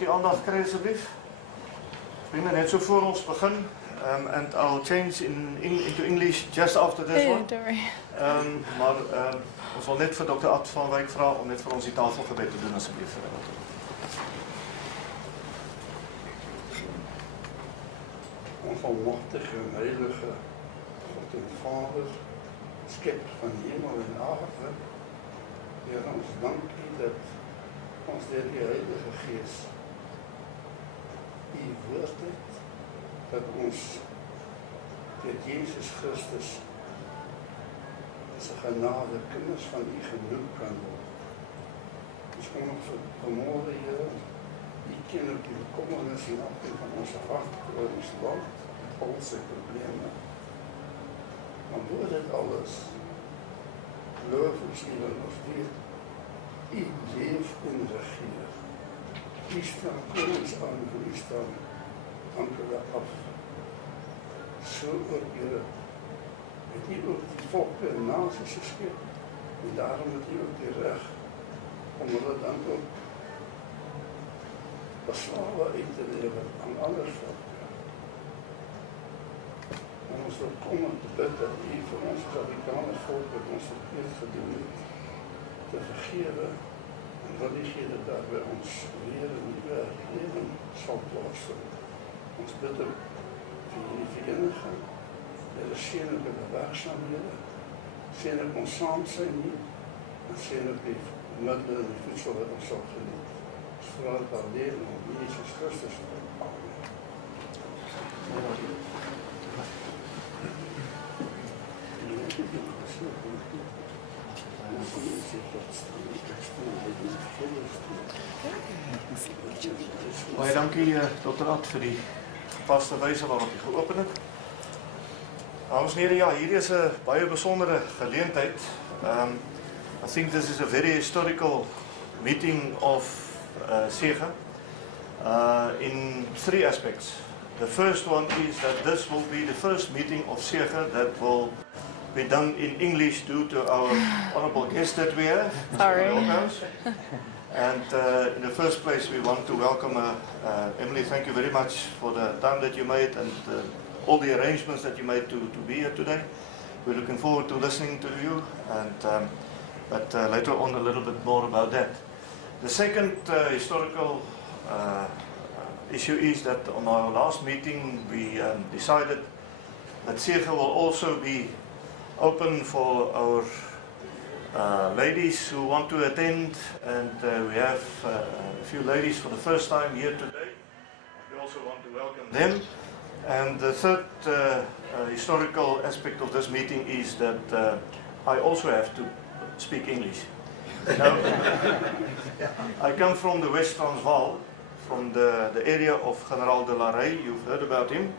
Die aandag kry asseblief. Vriende, net so voor ons begin, and I'll change into English just after this one. Don't worry. Maar ons wil net vir Dr. Ad van Wyk vra om net vir ons die tafelgebed te doen asseblief. Ons almagtige en heilige God en Vader, skepper van hemel en aarde, Heer, ons dank U dat ons deur die Heilige Gees U woord het, dat ons deur Jesus Christus se genade kinders van U genoem kan word. Ons kom nog vanmôre, Heer, U ken ook die bekommernis en elkeen van ons hart oor ons land, al sy probleme. Maar door dit alles, geloof ons U en ons weet, U leef en regeer. U staan voor ons aan, voor U staan ankere af. So ook, Heer, het U ook die volke en nasies geskep, en daarom het U ook die reg om hulle dan ook beslawe uit te lewe aan ander volke. En ons wil kom om te bid dat U vir ons Afrikaner volk wat ons verkeerd gedoen het, te vergewe en wil U gee dat daar by ons weer 'n nuwe lewe sal plaasvind. Ons bid ook vir hierdie vereniging, Here seën ook die werksaamhede, seën ook ons saam zijn nie, en seën ook die middele en die voedsel wat ons sal geniet. Ons vra dit alleen om Jesus Christus. Amen. Baie dankie Dr. Ad vir die gepaste wyse waarop jy geopen het. Dames en heren, ja, hier is 'n baie besondere geleentheid. I think this is a very historical meeting of Sege in three aspects. The first one is that this will be the first meeting of Sege that will be done in English due to our honorable guest that we have, Sorry. Emily Hobhouse. And in the first place, we want to welcome Emily. Thank you very much for the time that you made and all the arrangements that you made to be here today. We're looking forward to listening to you, and but later on a little bit more about that. The second historical issue is that on our last meeting we decided that Sege will also be open for our ladies who want to attend, and we have a few ladies for the first time here today. We also want to welcome them. And the third historical aspect of this meeting is that I also have to speak English. Now, I come from the West Transvaal, from the area of General de la Rey. You've heard about him,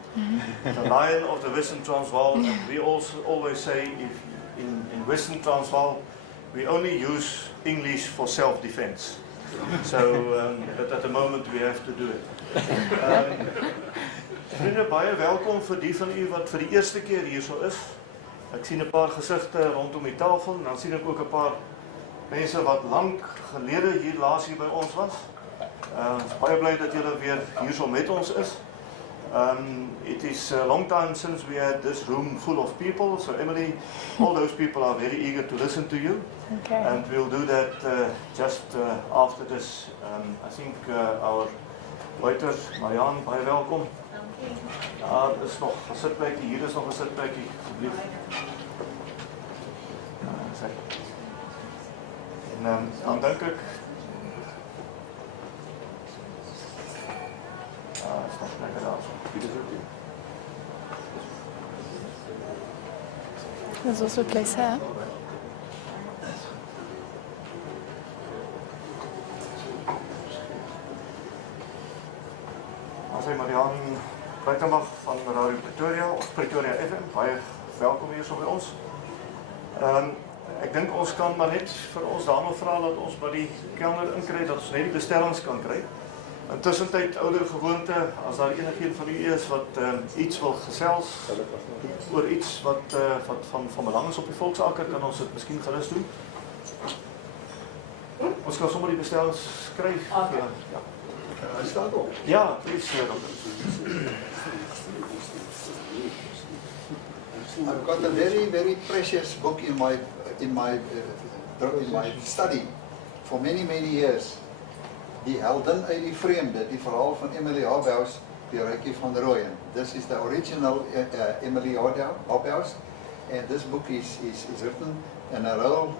the Lion of the Western Transvaal. And we also always say, if in Western Transvaal, we only use English for self-defense. So, but at the moment we have to do it. Vriende, baie welkom vir die van u wat vir die eerste keer hier so is. Ek sien 'n paar gesigte rondom die tafel, en dan sien ek ook 'n paar mense wat lank gelede hier laas hier by ons was. Baie bly dat julle weer hier so met ons is. It is a long time since we had this room full of people, so Emily, all those people are very eager to listen to you. Okay. And we'll do that just after this. I think our waiter, Marianne, baie welkom. Daar is nog 'n sitplekkie, hier is nog 'n sitplekkie, asseblief. En dan dink ek, is nog lekker daar so. There's also a place here. As hy Marianne Breitenbach van Radio Pretoria of Pretoria FM, baie welkom hier so by ons. Ek dink ons kan maar net vir ons dame vra dat ons by die kelner inkry, dat ons net die bestellings kan kry. Intussen tyd ouer gewoonte, as daar enigiemand van u is wat iets wil gesels oor iets wat van belang is op die volksaker, kan ons dit miskien gerus doen. Ons kan sommer die bestellings skryf. Okay. Ja. I start off? Yeah, please, Doctor. I've got a very, very precious book in my study for many, many years. Die heldin uit die vreemde, die verhaal van Emily Hobhouse, deur Rykie van der Rooyen. This is the original Emily Hobhouse, and this book is written in her whole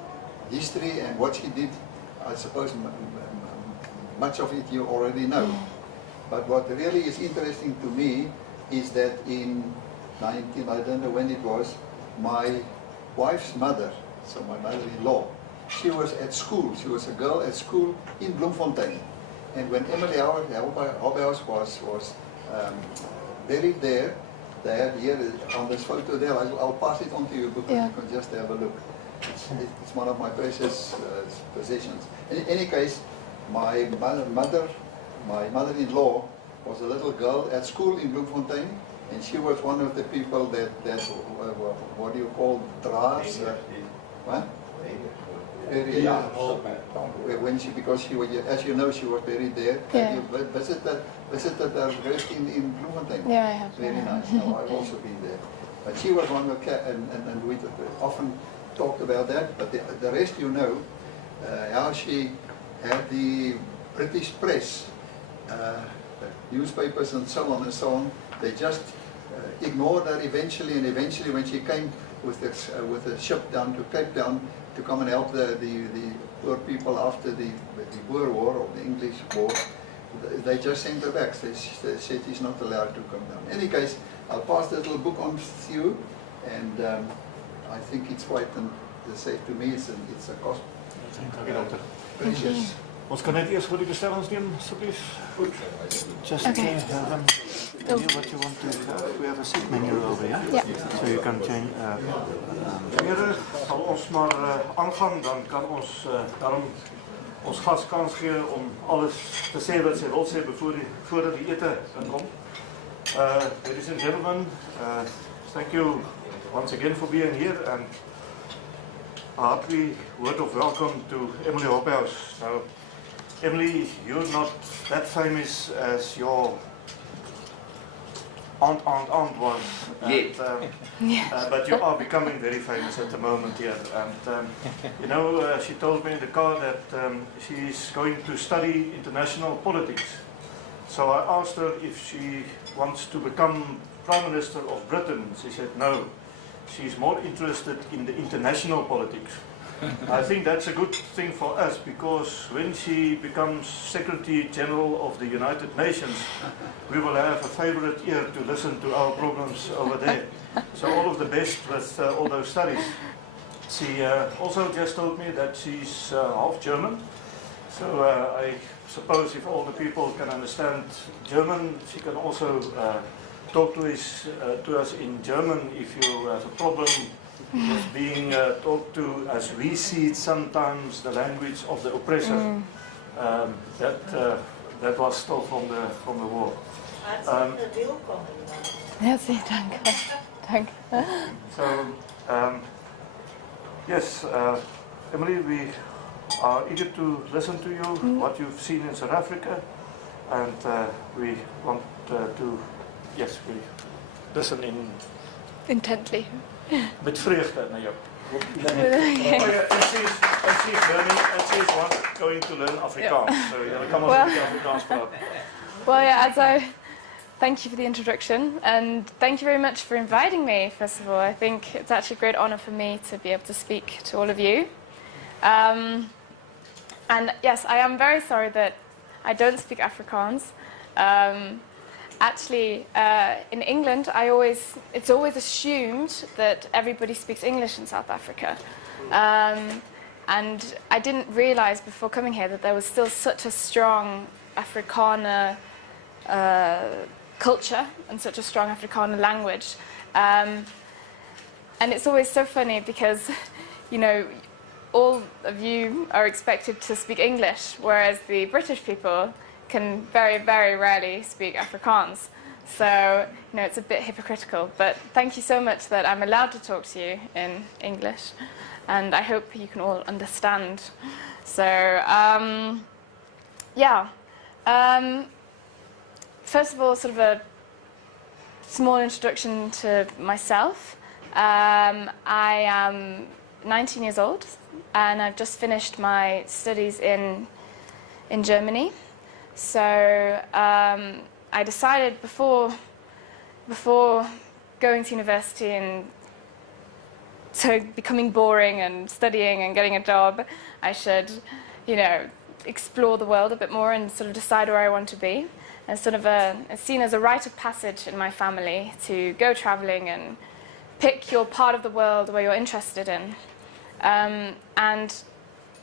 history and what she did. I suppose much of it you already know. But what really is interesting to me is that in I don't know when it was, my wife's mother, so my mother-in-law, she was at school. She was a girl at school in Bloemfontein. And when Emily Hobhouse was buried there, they have here on this photo there, I'll pass it on to you because you can just have a look. It's one of my precious possessions. In any case, my mother-in-law was a little girl at school in Bloemfontein, and she was one of the people that what do you call draas? What? Yeah. When because she was, as you know, she was buried there. Yeah. Have you visited her grave in Bloemfontein? Yeah, I have. Very nice. No, I've also been there. But she was one of the, and we often talked about that. But the rest, you know, how she had the British press, newspapers and so on, they just ignored her eventually, and eventually when she came with a ship down to Cape Town to come and help the poor people after the Boer War or the English War, they just sent her back. They said she's not allowed to come down. In any case, I'll pass that little book on to you, and I think it's quite safe to me. It's a cost. Dankie, Doctor. Precious. Ons kan net eers voor die bestellings neem, asseblief. Just Okay. what you want to have. We have a seat menu over here. Yeah. So you can change. Here sal ons maar aangaan, dan kan ons daarom ons gas kans gee om alles te sê wat sy wil sê voordat die ete inkom. Ladies and gentlemen, thank you once again for being here, and a hearty word of welcome to Emily Hobhouse. Now, Emily, you're not that famous as your aunt was, and, but you are becoming very famous at the moment here. And you know, she told me in the car that she's going to study international politics. So I asked her if she wants to become Prime Minister of Britain. She said no. She's more interested in the international politics. I think that's a good thing for us, because when she becomes Secretary General of the United Nations, we will have a favorite ear to listen to our problems over there. So all of the best with all those studies. She also just told me that she's half German. So I suppose if all the people can understand German, she can also talk to us in German if you have a problem. Is being talked to, as we see it sometimes, the language of the oppressor. That was still from the war. Merci, danke. Danke. So yes, Emily, we are eager to listen to you, what you've seen in South Africa, and we want to, yes, we listen Intently. met vreugde na jou. And she's learning, and she's going to learn Afrikaans. So you come on to Afrikaans praat. Well, yeah, thank you for the introduction, and thank you very much for inviting me, first of all. I think it's actually a great honor for me to be able to speak to all of you. And yes, I am very sorry that I don't speak Afrikaans. Actually, in England, it's always assumed that everybody speaks English in South Africa. And I didn't realize before coming here that there was still such a strong Afrikaner culture and such a strong Afrikaner language. And it's always so funny because, you know, all of you are expected to speak English, whereas the British people can very, very rarely speak Afrikaans. So, you know, it's a bit hypocritical. But thank you so much that I'm allowed to talk to you in English. And I hope you can all understand. So, yeah, First of all, sort of a small introduction to myself. I am 19 years old, and I've just finished my studies in Germany. So I decided before going to university and so becoming boring and studying and getting a job, I should, explore the world a bit more and sort of decide where I want to be. And sort of it's seen as a rite of passage in my family to go traveling and pick your part of the world where you're interested in. And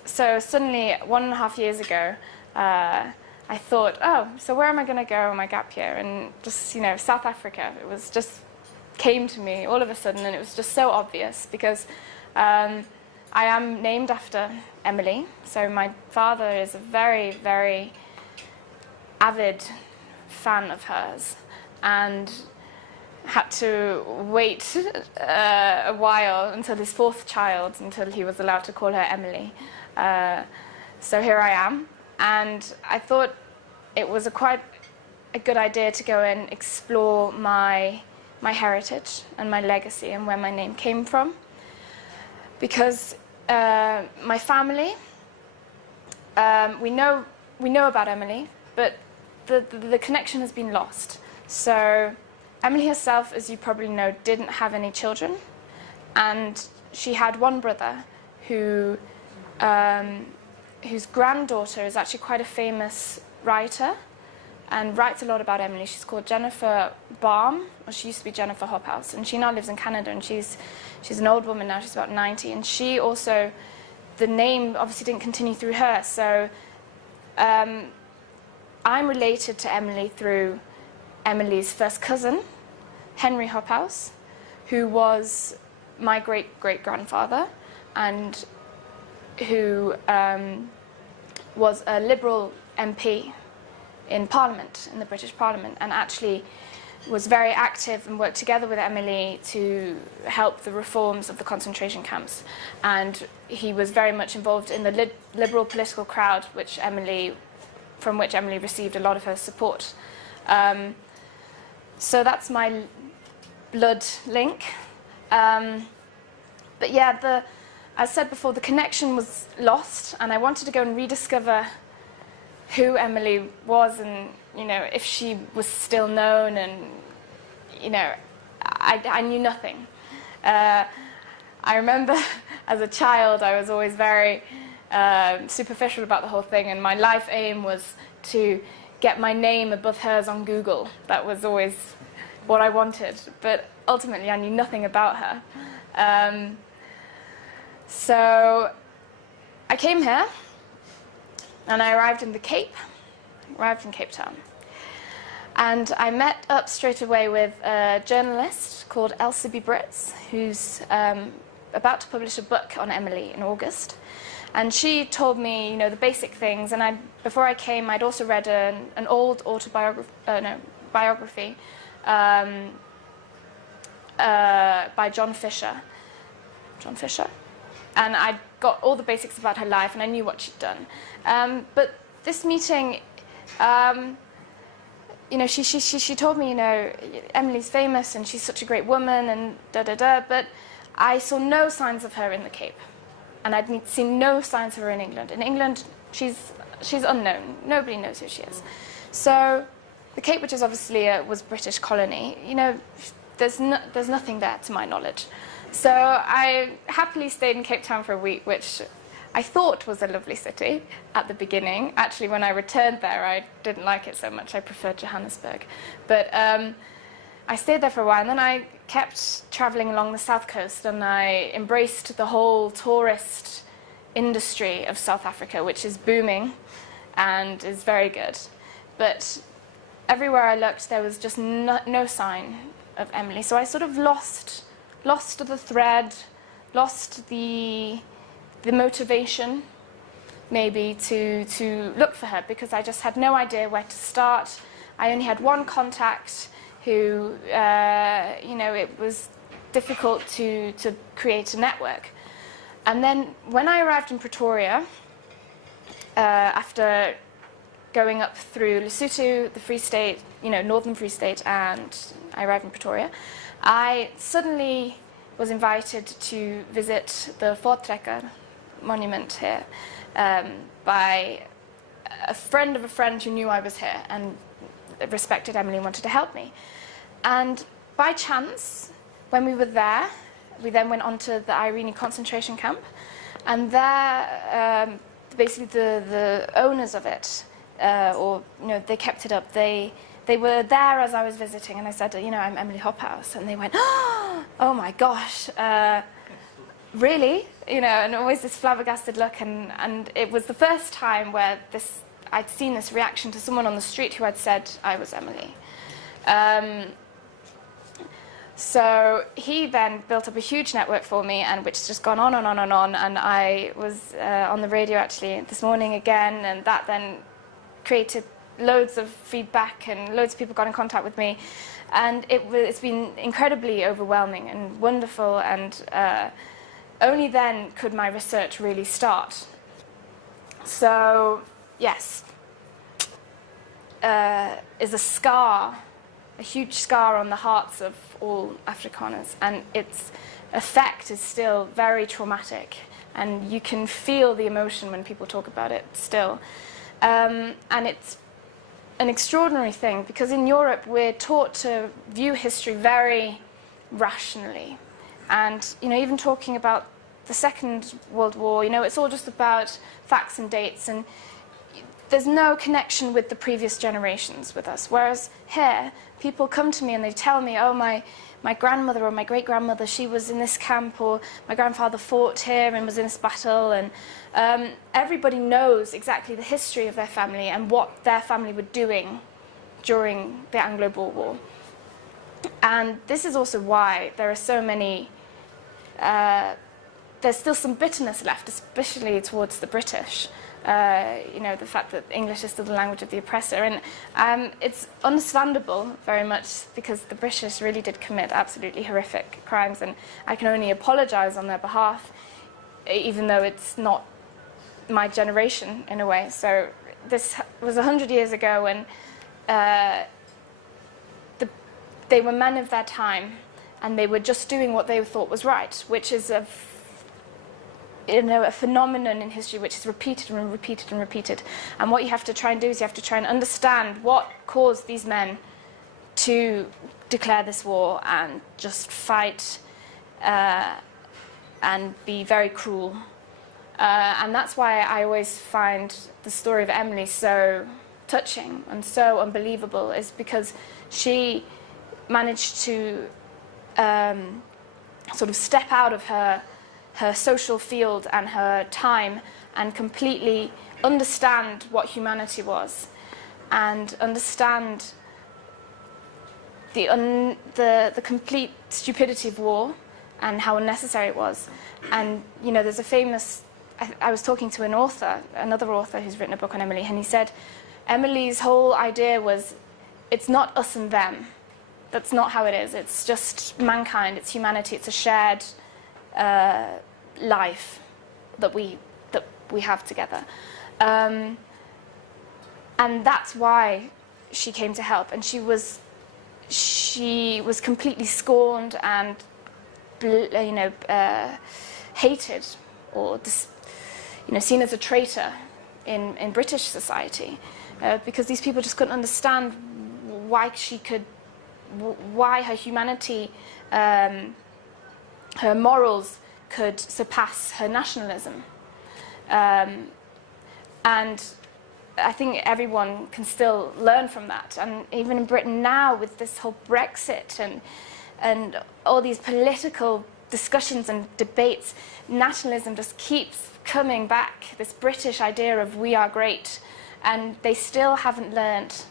so suddenly, 1.5 years ago, I thought, oh, so where am I going to go on my gap year? And just, South Africa. It was just came to me all of a sudden, and it was just so obvious because I am named after Emily. So my father is a very, very avid fan of hers, and had to wait a while until his 4th child, until he was allowed to call her Emily. So here I am, and I thought it was quite a good idea to go and explore my heritage and my legacy and where my name came from, because my family, we know about Emily, but the connection has been lost. So Emily herself, as you probably know, didn't have any children, and she had one brother whose granddaughter is actually quite a famous writer and writes a lot about Emily. She's called Jennifer Baum, or she used to be Jennifer Hobhouse, and she now lives in Canada, and she's an old woman now, she's about 90, and she also, the name obviously didn't continue through her, so I'm related to Emily through Emily's first cousin, Henry Hobhouse, who was my great-great-grandfather, and who was a Liberal MP in Parliament, in the British Parliament, and actually was very active and worked together with Emily to help the reforms of the concentration camps. And he was very much involved in the Liberal political crowd, from which Emily received a lot of her support. So that's my blood link. But yeah, as said before, the connection was lost, and I wanted to go and rediscover who Emily was, and if she was still known, and I knew nothing. I remember as a child I was always very superficial about the whole thing, and my life aim was to get my name above hers on Google. That was always what I wanted, but ultimately I knew nothing about her. So I came here, and I arrived in Cape Town. And I met up straight away with a journalist called Elsie Brits, who's about to publish a book on Emily in August. And she told me, the basic things. And before I came, I'd also read an old biography by John Fisher. And I got all the basics about her life, and I knew what she'd done. But this meeting, she told me, Emily's famous and she's such a great woman and da-da-da, but I saw no signs of her in the Cape. And I'd seen no signs of her in England. In England, she's unknown. Nobody knows who she is. So the Cape, which is obviously was British colony, there's nothing there to my knowledge. So I happily stayed in Cape Town for a week, which I thought was a lovely city at the beginning. Actually, when I returned there, I didn't like it so much. I preferred Johannesburg. But I stayed there for a while, and then I kept traveling along the south coast, and I embraced the whole tourist industry of South Africa, which is booming and is very good. But everywhere I looked, there was just no sign of Emily. So I sort of lost the thread, lost the motivation, maybe, to look for her, because I just had no idea where to start. I only had one contact who, it was difficult to create a network. And then when I arrived in Pretoria, after going up through Lesotho, the Free State, northern Free State, and I arrived in Pretoria, I suddenly was invited to visit the Voortrekker monument here by a friend of a friend who knew I was here and respected Emily and wanted to help me. And by chance, when we were there, we then went on to the Irene concentration camp, and there, basically the owners of it, they kept it up. They were there as I was visiting, and I said, I'm Emily Hobhouse, and they went, oh my gosh, really? And always this flabbergasted look, and it was the first time where I'd seen this reaction to someone on the street who had said I was Emily. So he then built up a huge network for me, and which has just gone on and on and on. And I was on the radio actually this morning again, and that then created loads of feedback, and loads of people got in contact with me. And it's been incredibly overwhelming and wonderful, and only then could my research really start. So, yes, is a scar, a huge scar on the hearts of all Afrikaners, and its effect is still very traumatic, and you can feel the emotion when people talk about it still. And it's an extraordinary thing, because in Europe we're taught to view history very rationally, and even talking about the Second World War, it's all just about facts and dates, and there's no connection with the previous generations with us. Whereas here, people come to me and they tell me, oh, my grandmother or my great-grandmother, she was in this camp, or my grandfather fought here and was in this battle, and everybody knows exactly the history of their family and what their family were doing during the Anglo-Boer War. And this is also why there are so many, there's still some bitterness left, especially towards the British. The fact that English is still the language of the oppressor. And it's understandable very much, because the British really did commit absolutely horrific crimes, and I can only apologize on their behalf, even though it's not my generation in a way. So this was 100 years ago, and they were men of their time, and they were just doing what they thought was right, which is a phenomenon in history which is repeated and repeated and repeated. And what you have to try and do is you have to try and understand what caused these men to declare this war and just fight and be very cruel. And that's why I always find the story of Emily so touching and so unbelievable, is because she managed to sort of step out of her social field and her time and completely understand what humanity was, and understand the complete stupidity of war and how unnecessary it was. And there's a famous, I was talking to another author who's written a book on Emily, and he said Emily's whole idea was, it's not us and them. That's not how it is. It's just mankind, it's humanity, it's a shared life that we have together, and that's why she came to help. And she was completely scorned and hated, or seen as a traitor in British society, because these people just couldn't understand why her humanity, her morals could surpass her nationalism. And I think everyone can still learn from that. And even in Britain now, with this whole Brexit and all these political discussions and debates, nationalism just keeps coming back, this British idea of we are great. And they still haven't learned,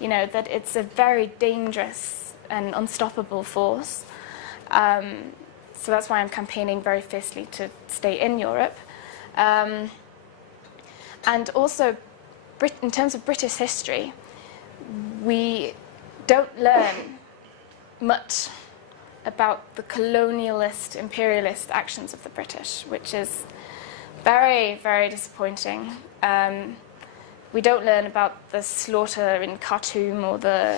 that it's a very dangerous and unstoppable force. So that's why I'm campaigning very fiercely to stay in Europe. And also, in terms of British history, we don't learn much about the colonialist, imperialist actions of the British, which is very, very disappointing. We don't learn about the slaughter in Khartoum or the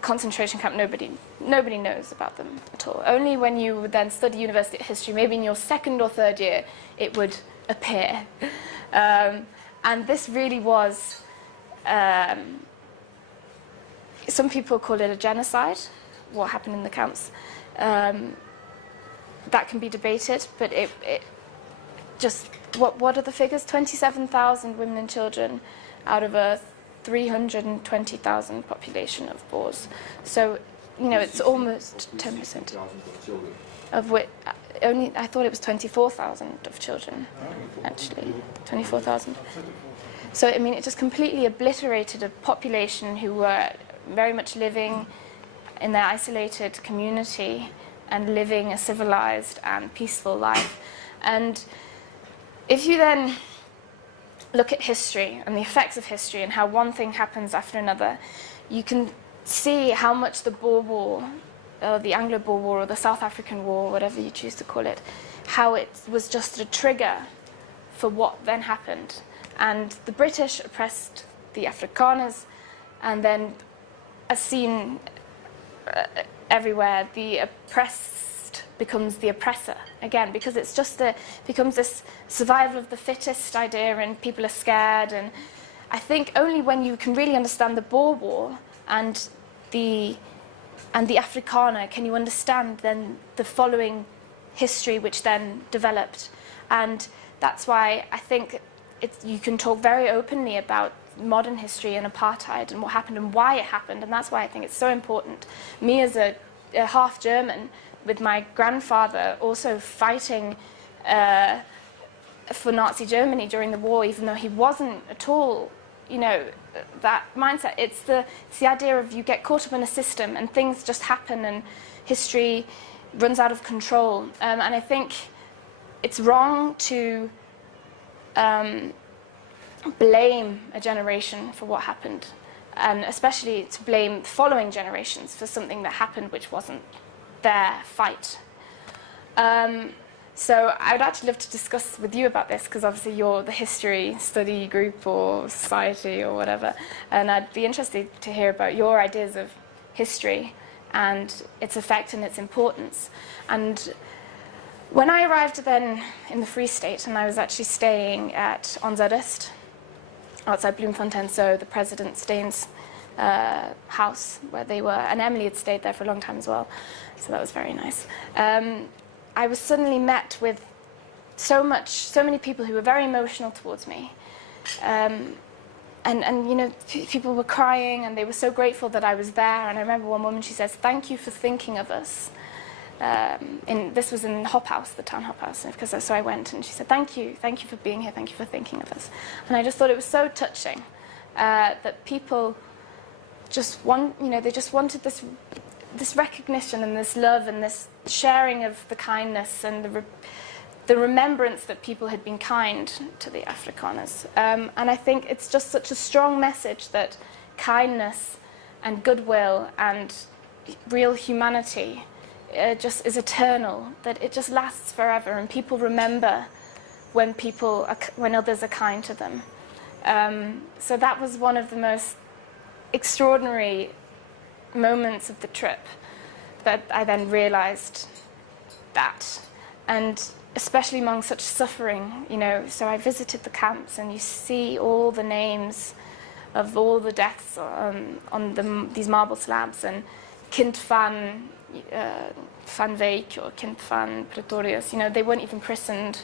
concentration camp. Nobody knows about them at all. Only when you would then study university history, maybe in your second or third year, it would appear. And this really was, some people call it a genocide, what happened in the camps. That can be debated, but it just, what are the figures? 27,000 women and children out of a 320,000 population of Boers. So, it's almost 10%. Of which, I thought it was 24,000 of children, actually, 24,000. So, it just completely obliterated a population who were very much living in their isolated community and living a civilized and peaceful life. And if you then look at history and the effects of history and how one thing happens after another, you can see how much the Boer War, or the Anglo-Boer War, or the South African War, whatever you choose to call it, how it was just a trigger for what then happened. And the British oppressed the Afrikaners, and then, as seen everywhere, the oppressed becomes the oppressor again, because it's just becomes this survival of the fittest idea, and people are scared. And I think only when you can really understand the Boer War and the Afrikaner can you understand then the following history which then developed. And that's why I think you can talk very openly about modern history and apartheid and what happened and why it happened, and that's why I think it's so important. Me as a half German, with my grandfather also fighting for Nazi Germany during the war, even though he wasn't at all, that mindset. It's the idea of you get caught up in a system and things just happen and history runs out of control. And I think it's wrong to blame a generation for what happened, and especially to blame the following generations for something that happened which wasn't their fight. So I'd actually love to discuss with you about this, because obviously you're the history study group or society or whatever, and I'd be interested to hear about your ideas of history and its effect and its importance. And when I arrived then in the Free State, and I was actually staying at Onzarust, outside Bloemfontein, so the President Steen's house where they were, and Emily had stayed there for a long time as well, so that was very nice. I was suddenly met with so many people who were very emotional towards me, and people were crying and they were so grateful that I was there. And I remember one woman, she says, "Thank you for thinking of us." This was in Hobhouse, the town Hobhouse, so I went, and she said, thank you for being here, thank you for thinking of us. And I just thought it was so touching that people just they just wanted this recognition and this love and this sharing of the kindness and the remembrance that people had been kind to the Afrikaners. And I think it's just such a strong message that kindness and goodwill and real humanity just is eternal, that it just lasts forever, and people remember when others are kind to them. So that was one of the most extraordinary moments of the trip, that I then realized that, and especially among such suffering, so I visited the camps, and you see all the names of all the deaths on these marble slabs, and Kind van Wyk or Kind van Pretorius, they weren't even christened,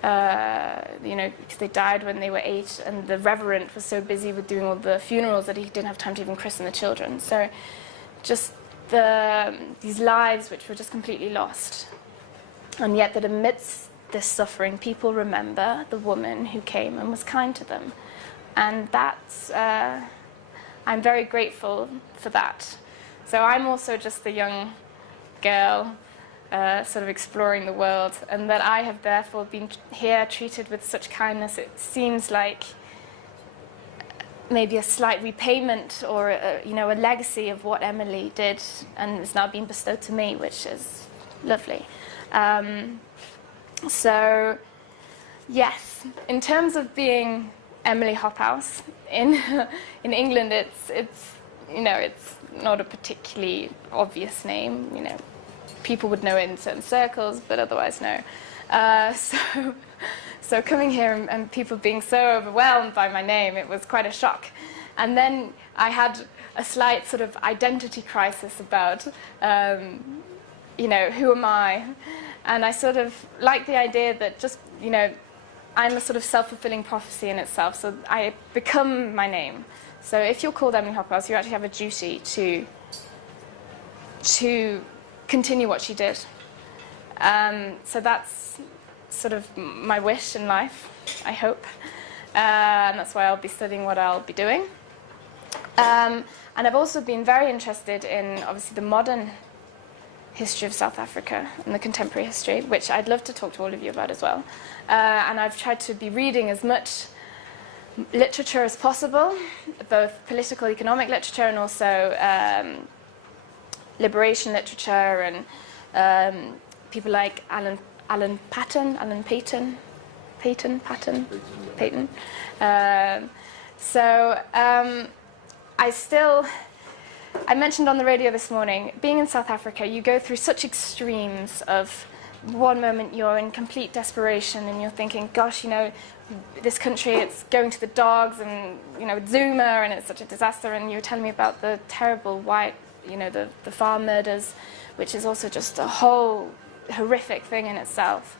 because they died when they were 8, and the reverend was so busy with doing all the funerals that he didn't have time to even christen the children. So just these lives which were just completely lost. And yet that amidst this suffering, people remember the woman who came and was kind to them. And that's, I'm very grateful for that. So I'm also just a young girl, sort of exploring the world, and that I have therefore been here treated with such kindness. It seems like maybe a slight repayment or a legacy of what Emily did, and it's now been bestowed to me, which is lovely. So yes, in terms of being Emily Hobhouse. In England, it's not a particularly obvious name. People would know it in certain circles, but otherwise no. So coming here and people being so overwhelmed by my name, it was quite a shock. And then I had a slight sort of identity crisis about, who am I? And I sort of like the idea that just, I'm a sort of self-fulfilling prophecy in itself, so I become my name. So if you're called Emily Hobhouse, you actually have a duty to continue what she did. So that's sort of my wish in life, I hope. And that's why I'll be studying what I'll be doing. And I've also been very interested in, obviously, the modern history of South Africa and the contemporary history, which I'd love to talk to all of you about as well. And I've tried to be reading as much literature as possible, both political, economic literature and also liberation literature, and people like Alan Paton. I mentioned on the radio this morning, being in South Africa, you go through such extremes of one moment you're in complete desperation and you're thinking, gosh, this country, it's going to the dogs, and, it's Zuma, and it's such a disaster, and you were telling me about the terrible the farm murders, which is also just a whole horrific thing in itself.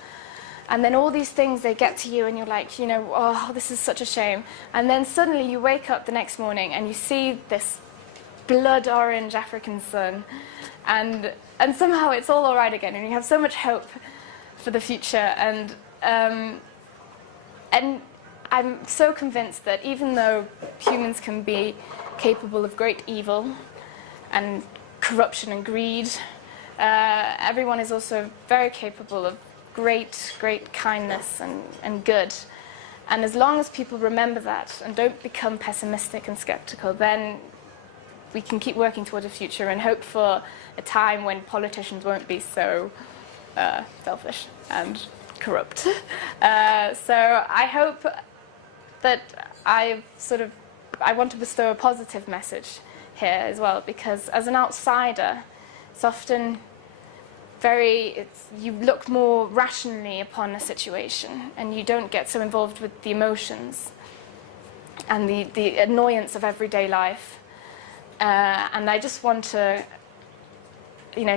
And then all these things, they get to you and you're like, oh, this is such a shame. And then suddenly you wake up the next morning and you see this blood orange African sun, and somehow it's all right again, and you have so much hope for the future. And I'm so convinced that even though humans can be capable of great evil and corruption and greed, everyone is also very capable of great kindness and good. And as long as people remember that and don't become pessimistic and skeptical, then we can keep working towards a future and hope for a time when politicians won't be so selfish and corrupt. So I hope that I want to bestow a positive message here as well, because as an outsider, it's often you look more rationally upon a situation and you don't get so involved with the emotions and the annoyance of everyday life. And I just want to,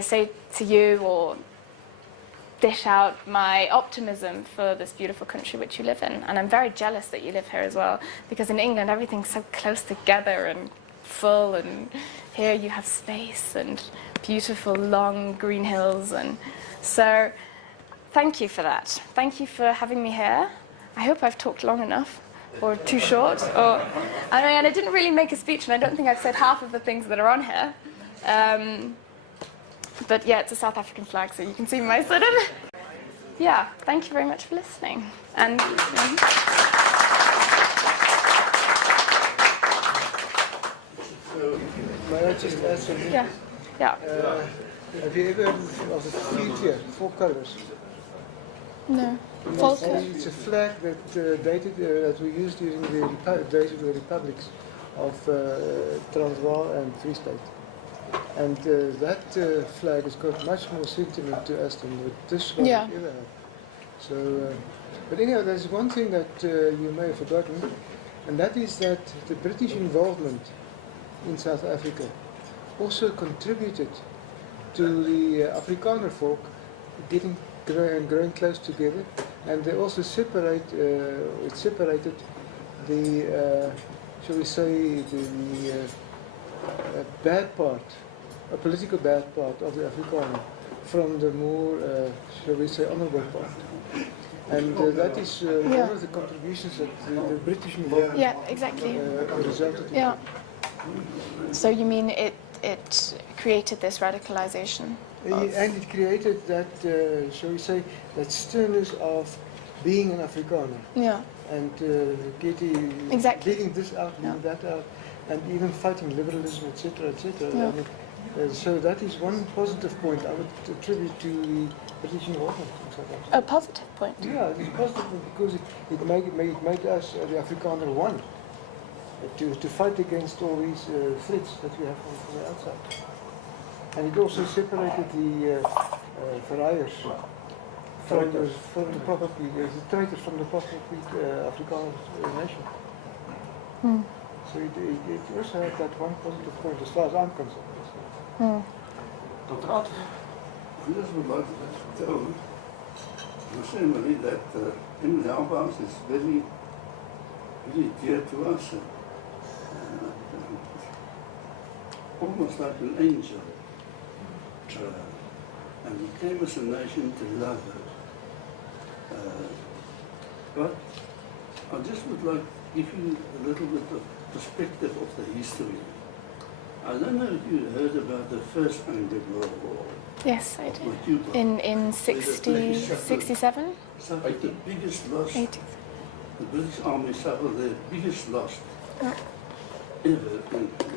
say to you, or dish out my optimism for this beautiful country which you live in. And I'm very jealous that you live here as well, because in England everything's so close together and full, and here you have space and beautiful long green hills. And so thank you for that. Thank you for having me here. I hope I've talked long enough or too short. I didn't really make a speech, and I don't think I've said half of the things that are on here. But yeah, it's a South African flag, so you can see my sort of... Yeah, thank you very much for listening. And may I just add something? yeah. Have you ever heard of the future, 4 colors? No. It's a flag that that we used during the days of the republics of Transvaal and Free State. And that flag has got much more sentiment to us than this one ever had. So, but anyhow, there's one thing that you may have forgotten, and that is that the British involvement in South Africa also contributed to the Afrikaner folk growing close together, and they also separated the, shall we say, the bad part, a political bad part of the Afrikaner from the more, shall we say, honourable part. And that is one of the contributions that the British involvement resulted in. Yeah. So you mean it created this radicalization? And it created that, shall we say, that sternness of being an Afrikaner. Yeah. And digging this out, that out, and even fighting liberalism, etc., etc. Yeah. I mean, So that is one positive point I would attribute to the British involvement in South Africa. A positive point. Yeah, it's a positive point because it made us, the Afrikaner, one to fight against all these threats that we have from the outside. And it also separated the verraaiers from the property, the traitors from the property Afrikaner nation. So it also had that one positive point as far as I'm concerned. Dr. Ott, I just would like to tell Ms. Emily that Emily Hobhouse is very, very dear to us. Almost like an angel. And we came as a nation to love her. But I just would like to give you a little bit of perspective of the history. I don't know if you heard about the First Anglo-Boer War. Yes, I What do. you got. In 67? Suffered the biggest loss. 80. The British Army suffered their biggest loss Yeah. ever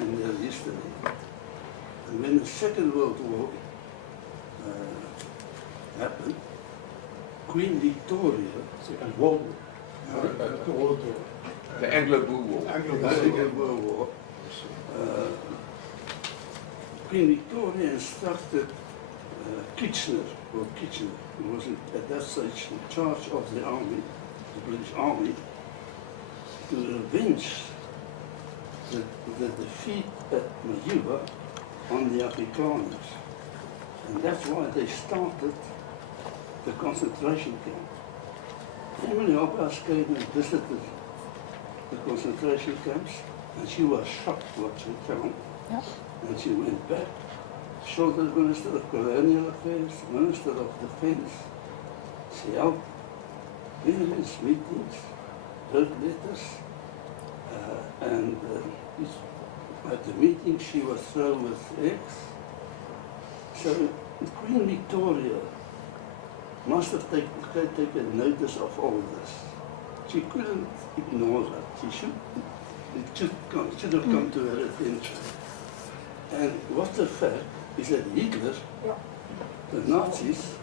in their history. And when the Second World War happened, Queen Victoria, Second World War. The Anglo-Boer War. the Second World War, Queen Victoria instructed Kitchener, who was at that stage in charge of the army, the British Army, to revenge the defeat at Majuba on the Afrikaners. And that's why they started the concentration camp. Emily Hobhouse came and visited the concentration camps, and she was shocked what she found. Yeah. And she went back, showed the Minister of Colonial Affairs, Minister of Defense. She held various meetings, wrote letters, and at the meeting she was thrown with eggs. So Queen Victoria must have taken notice of all this. She couldn't ignore that. It should have come to her attention. And what the fact is that Hitler, the Nazis,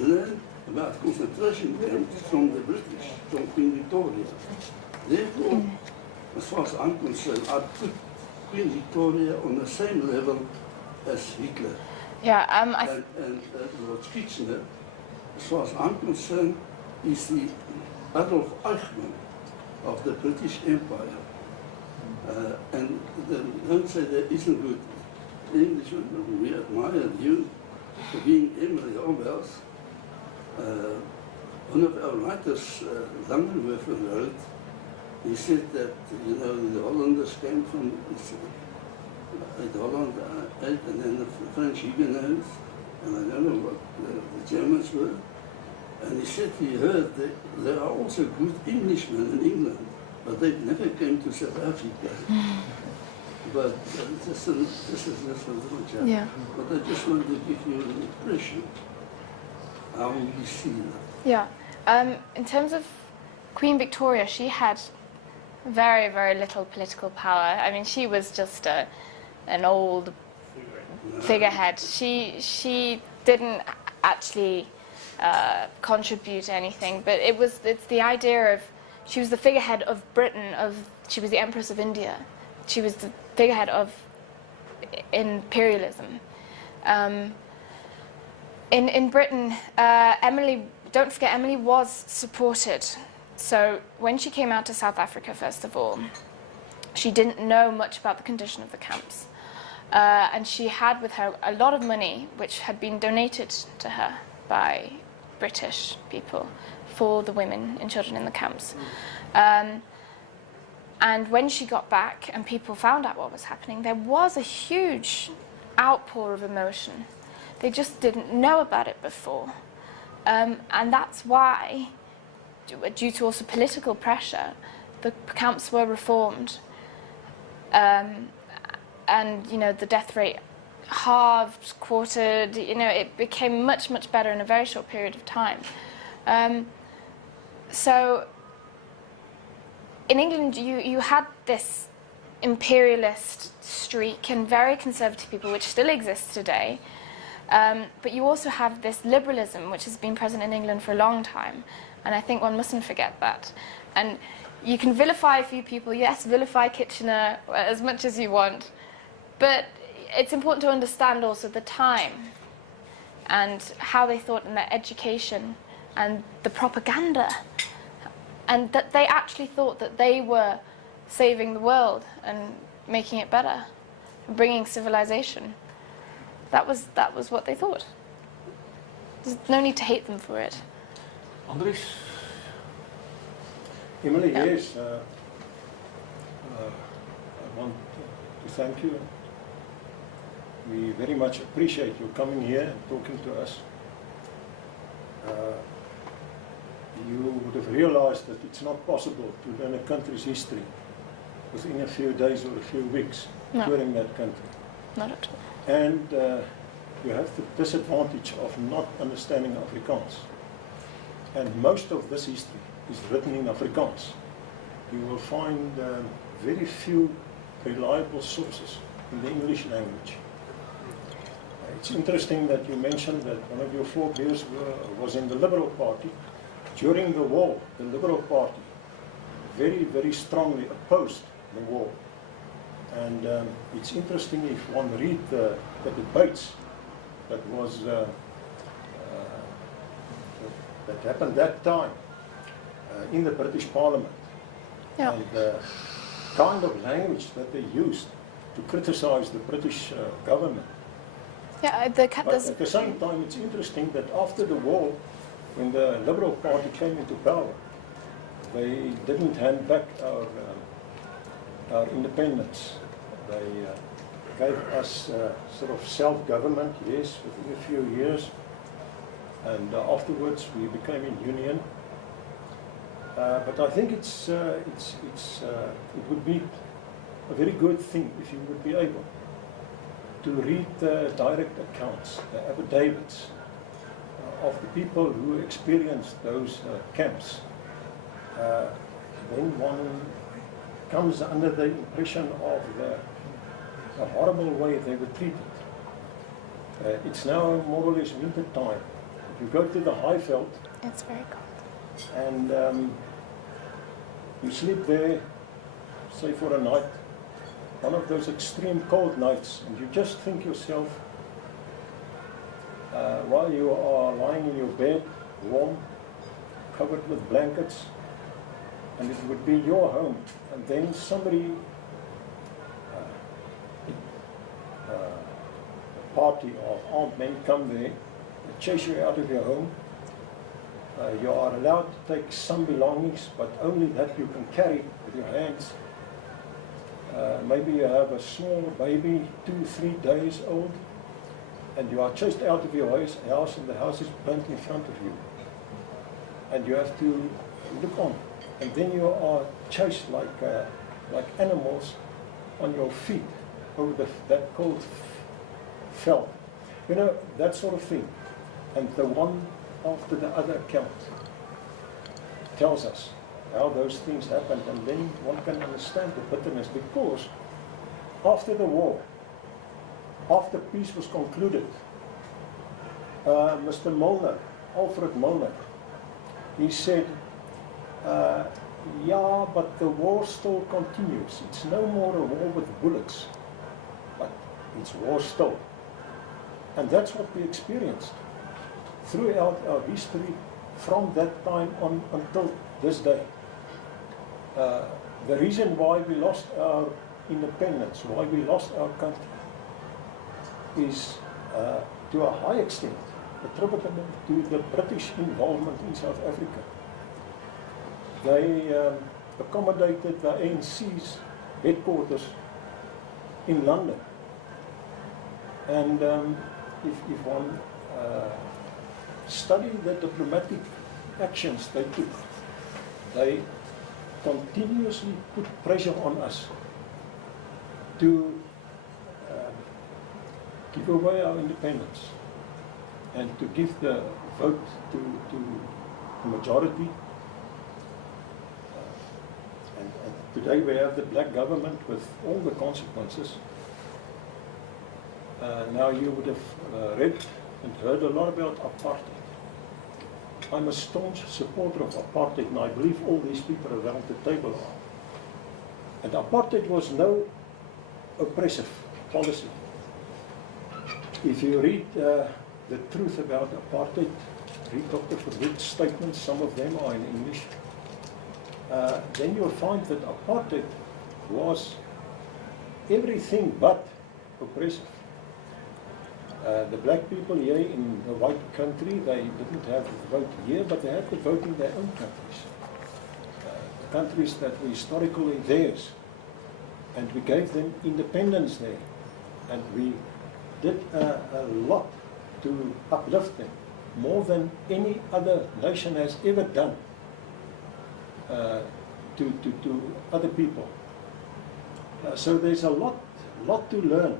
learned about concentration camps from the British, from Queen Victoria. Therefore, as far as I'm concerned, I put Queen Victoria on the same level as Hitler. Yeah, And Lord Kitchener, as far as I'm concerned, is the Adolf Eichmann of the British Empire. And don't say that isn't good. English, we admire you for being Emily Hobhouse. One of our writers, Langenhoven, wrote, he said that, you know, the Hollanders came from Holland, and then the French Huguenots, and I don't know what the Germans were. And he said he heard that there are also good Englishmen in England, but they never came to South Africa. But this is just a little chat. Yeah. But I just wanted to give you an impression how we see that. Yeah. In terms of Queen Victoria, she had very, very little political power. I mean, she was just an old figurehead. She didn't actually contribute anything, but it's the idea of she was the figurehead of Britain. She was the Empress of India. She was the figurehead of imperialism. In Britain, don't forget, Emily was supported. So when she came out to South Africa, first of all, she didn't know much about the condition of the camps. And she had with her a lot of money, which had been donated to her by British people for the women and children in the camps. And when she got back and people found out what was happening, there was a huge outpour of emotion. They just didn't know about it before. And that's why, due to also political pressure, the camps were reformed. And, you know, the death rate halved, quartered, you know, it became much, much better in a very short period of time. So in England, you had this imperialist streak and very conservative people, which still exists today. But you also have this liberalism, which has been present in England for a long time. And I think one mustn't forget that. And you can vilify a few people, yes, vilify Kitchener as much as you want, but it's important to understand also the time and how they thought in their education and the propaganda, and that they actually thought that they were saving the world and making it better, bringing civilization. That was what they thought. There's no need to hate them for it. Andries? Emily, Yeah. yes, I want to thank you. We very much appreciate you coming here and talking to us. You would have realized that it's not possible to learn a country's history within a few days or a few weeks No. touring that country. Not at all. And you have the disadvantage of not understanding Afrikaans. And most of this history is written in Afrikaans. You will find very few reliable sources in the English language. It's interesting that you mentioned that one of your forebears was in the Liberal Party. During the war, the Liberal Party very, very strongly opposed the war. And it's interesting if one read the debates that happened that time in the British Parliament. Yeah. And the kind of language that they used to criticize the British government. Yeah, But at the same time, it's interesting that after the war, when the Liberal Party came into power, they didn't hand back our independence. They gave us sort of self-government, yes, within a few years, and afterwards we became in union. But I think it would be a very good thing if you would be able to read the direct accounts, the affidavits of the people who experienced those camps. Then one comes under the impression of the horrible way they were treated. It's now more or less winter time. If you go to the Highveld it's very cold. and you sleep there, say for a night, one of those extreme cold nights, and you just think yourself, while you are lying in your bed, warm, covered with blankets, and it would be your home, and then somebody, a party of armed men come there, they chase you out of your home. You are allowed to take some belongings, but only that you can carry with your hands. Maybe you have a small baby, 2-3 days old, and you are chased out of your house and the house is burnt in front of you. And you have to look on. And then you are chased like animals on your feet over that cold felt. You know, that sort of thing. And the one after the other account tells us how those things happened, and then one can understand the bitterness, because after the war, after peace was concluded, Mr. Milner, Alfred Milner, he said, yeah, but the war still continues. It's no more a war with bullets, but it's war still. And that's what we experienced throughout our history from that time on until this day. The reason why we lost our independence, why we lost our country, is to a high extent attributable to the British involvement in South Africa. They accommodated the ANC's headquarters in London. And if one study the diplomatic actions they took, they continuously put pressure on us to give away our independence and to give the vote to the majority and to today we have the black government with all the consequences. Now you would have read and heard a lot about apartheid. I'm a staunch supporter of apartheid, and I believe all these people around the table are. And apartheid was no oppressive policy. If you read the truth about apartheid, read Dr. Verwoerd's statements, some of them are in English, then you'll find that apartheid was everything but oppressive. The black people here in the white country, they didn't have the vote here, but they had the vote in their own countries. The countries that were historically theirs. And we gave them independence there. And we did a lot to uplift them, more than any other nation has ever done to other people. So there's a lot to learn.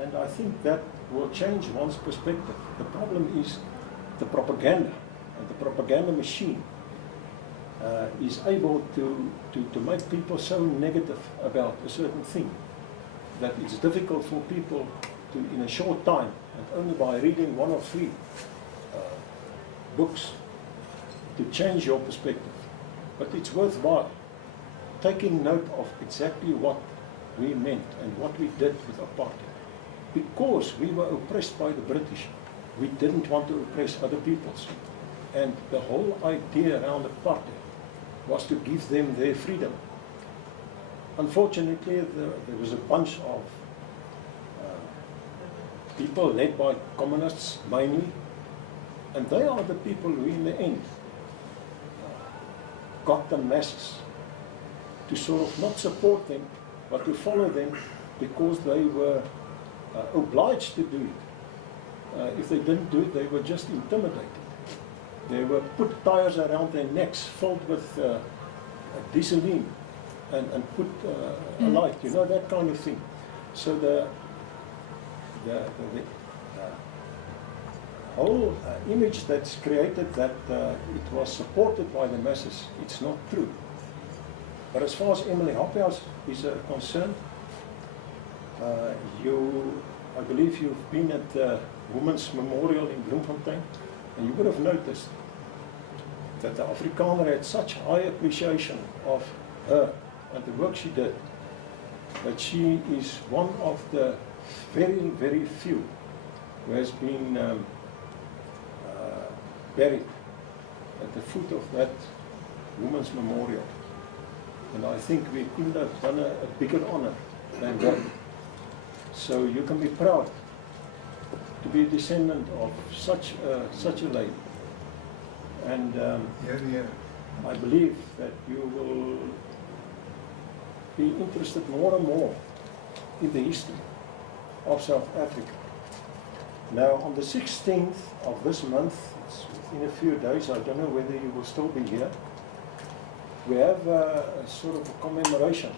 And I think that will change one's perspective. The problem is the propaganda, and the propaganda machine is able to make people so negative about a certain thing that it's difficult for people to, in a short time, and only by reading 1 or 3 books, to change your perspective. But it's worthwhile taking note of exactly what we meant and what we did with apartheid. Because we were oppressed by the British, we didn't want to oppress other peoples. And the whole idea around apartheid was to give them their freedom. Unfortunately, there was a bunch of people led by communists mainly, and they are the people who in the end got the masses to sort of not support them, but to follow them because they were obliged to do it. If they didn't do it, they were just intimidated. They were put tires around their necks filled with gasoline and put a light, you know, that kind of thing. So the whole image that's created that it was supported by the masses, it's not true. But as far as Emily Hobhouse is concerned, I believe you've been at the Women's Memorial in Bloemfontein, and you would have noticed that the Afrikaner had such high appreciation of her and the work she did, that she is one of the very, very few who has been buried at the foot of that Women's Memorial. And I think we couldn't have done a bigger honor than that. So you can be proud to be a descendant of such a lady. And I believe that you will be interested more and more in the history of South Africa. Now, on the 16th of this month, it's within a few days, I don't know whether you will still be here, we have a sort of a commemoration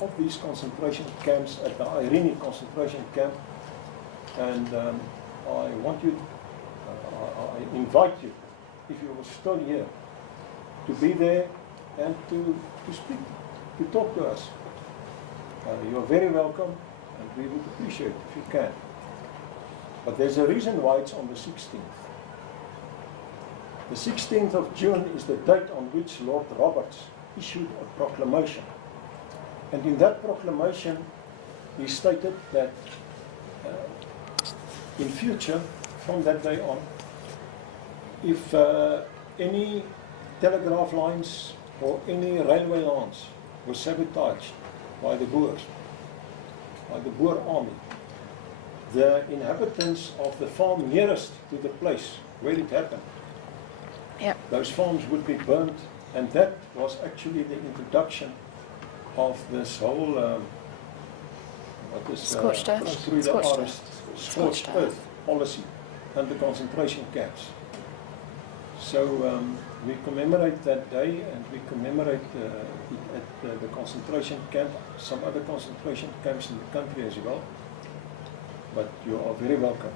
of these concentration camps at the Irene concentration camp. And I want you, I invite you, if you were still here, to be there and to speak, to talk to us. You are very welcome, and we would appreciate it if you can. But there's a reason why it's on the 16th. The 16th of June is the date on which Lord Roberts issued a proclamation. And in that proclamation, he stated that in future, from that day on, if any telegraph lines or any railway lines were sabotaged by the Boers, by the Boer army, the inhabitants of the farm nearest to the place where it happened, those farms would be burnt, and that was actually the introduction of this whole Scorched earth. through the Scorched forest, scorched earth policy and the concentration camps. So we commemorate that day, and we commemorate it at the concentration camp, some other concentration camps in the country as well. But you are very welcome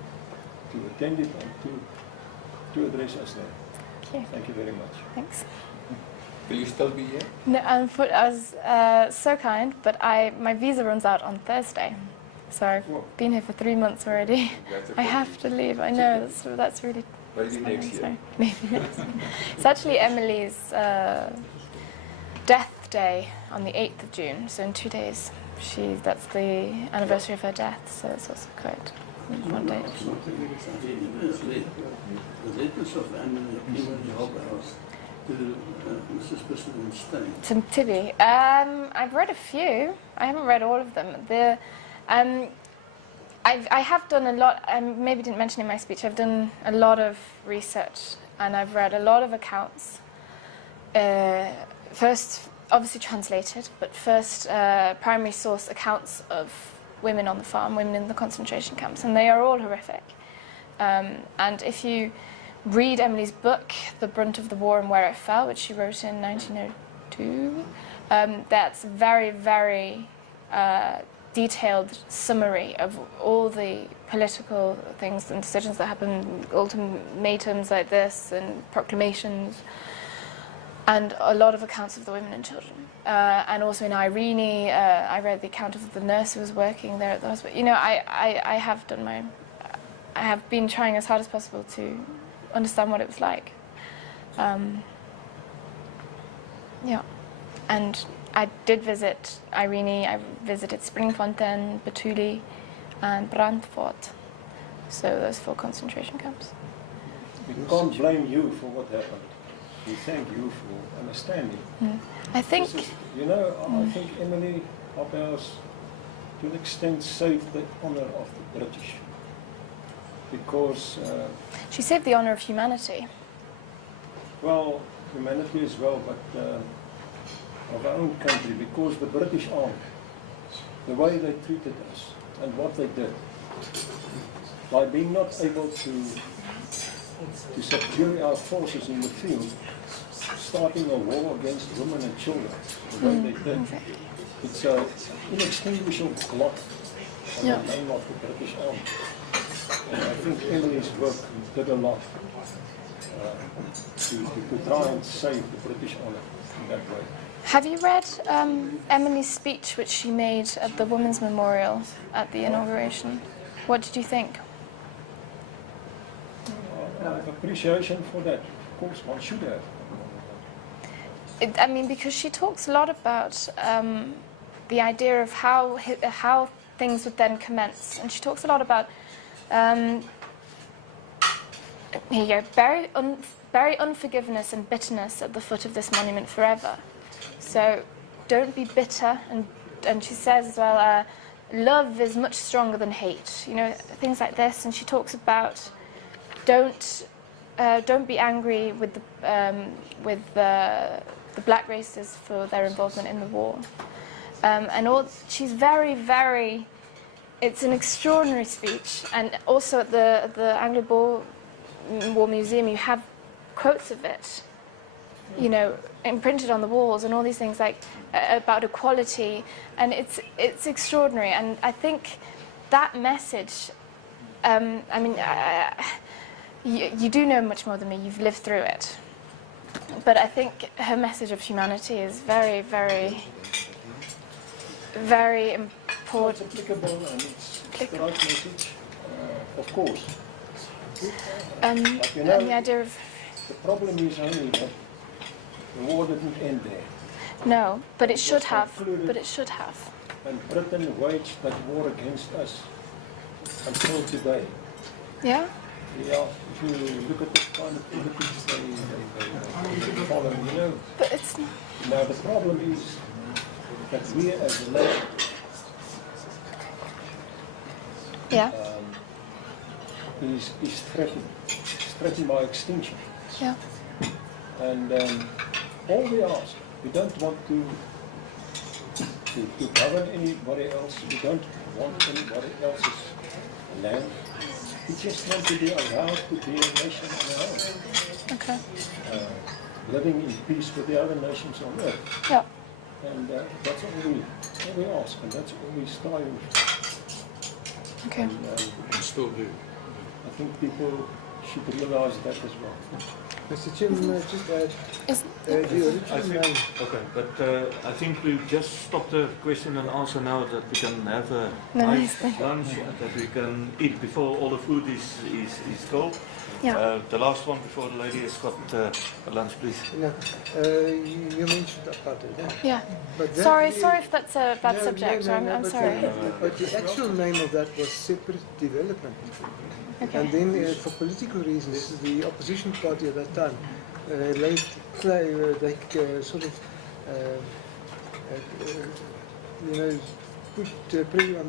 to attend it and to address us there. Thank you. Thank you very much. Thanks. Will you still be here? No, I was so kind, but my visa runs out on Thursday. So I've been here for 3 months already. That's I have to leave. I know, that's really... Maybe next year. Sorry. Maybe next year. It's actually Emily's death day on the 8th of June, so in 2 days. That's the anniversary of her death, so it's also quite one day. The letters of Emily Hobhouse to Mrs. President Stein. To Tibby. I've read a few. I haven't read all of them. I have done a lot. I maybe didn't mention in my speech. I've done a lot of research, and I've read a lot of accounts. First, obviously translated, but first primary source accounts of women on the farm, women in the concentration camps, and they are all horrific. And if you read Emily's book, The Brunt of the War and Where It Fell, which she wrote in 1902, that's very, very detailed summary of all the political things and decisions that happened, ultimatums like this and proclamations, and a lot of accounts of the women and children. And also in Irene, I read the account of the nurse who was working there at the hospital. You know, I have been trying as hard as possible to understand what it was like. Yeah, and I did visit Irene, I visited Springfontein, Betuli, and Brandfort. So those 4 concentration camps. We can't blame you for what happened. We thank you for understanding. I think... I think Emily Hobhouse, to an extent, saved the honor of the British. Because... she saved the honor of humanity. well, humanity as well, but of our own country, because the British Army, the way they treated us and what they did, by being not able to subdue our forces in the field, starting a war against women and children, the way they did, it's an inextinguishable blot on the name of the British Army. And I think Emily's work did a lot to try and save the British honor in that way. Have you read Emily's speech, which she made at the Women's Memorial at the inauguration? What did you think? I have appreciation for that. Of course, one should have. I mean, because she talks a lot about the idea of how things would then commence, and she talks a lot about here you go, bury unforgiveness and bitterness at the foot of this monument forever. So don't be bitter, and she says as well, love is much stronger than hate. You know, things like this, and she talks about don't be angry with the black races for their involvement in the war. She's very, very. It's an extraordinary speech, and also at the Anglo-Boer War Museum, you have quotes of it, you know, imprinted on the walls, and all these things like about equality, and it's extraordinary. And I think that message. You do know much more than me. You've lived through it, but I think her message of humanity is very, very, very important. It's applicable, and it's the right message, of course. And the idea of... The problem is only that the war didn't end there. No, but it should have. But it should have. And Britain waged that war against us until today. Yeah? Yeah, if you look at the kind of politics they follow, you know. But it's... Now the problem is that we as a nation is threatened by extinction. Yeah. And all we ask, we don't want to govern anybody else, we don't want anybody else's land. We just want to be allowed to be a nation on our own. Okay. Living in peace with the other nations on earth. Yeah. And that's all we ask, and that's all we strive for. Okay. And still do. I think people should realize that as well. Mr. Chairman, just add Is, the original I think, name. okay, but I think we just stop the question and answer now that we can have a Nice. nice lunch and that we can eat before all the food is cold. yeah. The last one before the lady has got lunch, please. No, you mentioned apartheid. Eh? Yeah. But that Sorry is- if that's a bad No, subject. no, I'm but, sorry. But the actual name of that was separate development. Okay. And then, for political reasons, the opposition party at that time sort of, put pressure on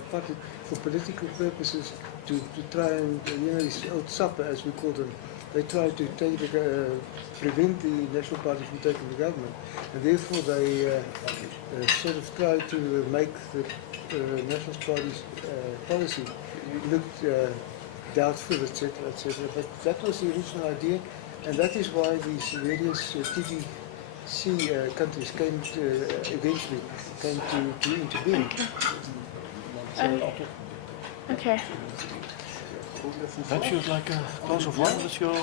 apartheid for political purposes to try and, these old supper, as we call them, they tried to prevent the National Party from taking the government. And therefore they sort of tried to make the National Party's policy look doubtful, etc., etc. But that was the original idea, and that is why these various TDC countries eventually came to into being. Okay. Perhaps you'd like a glass of wine with your...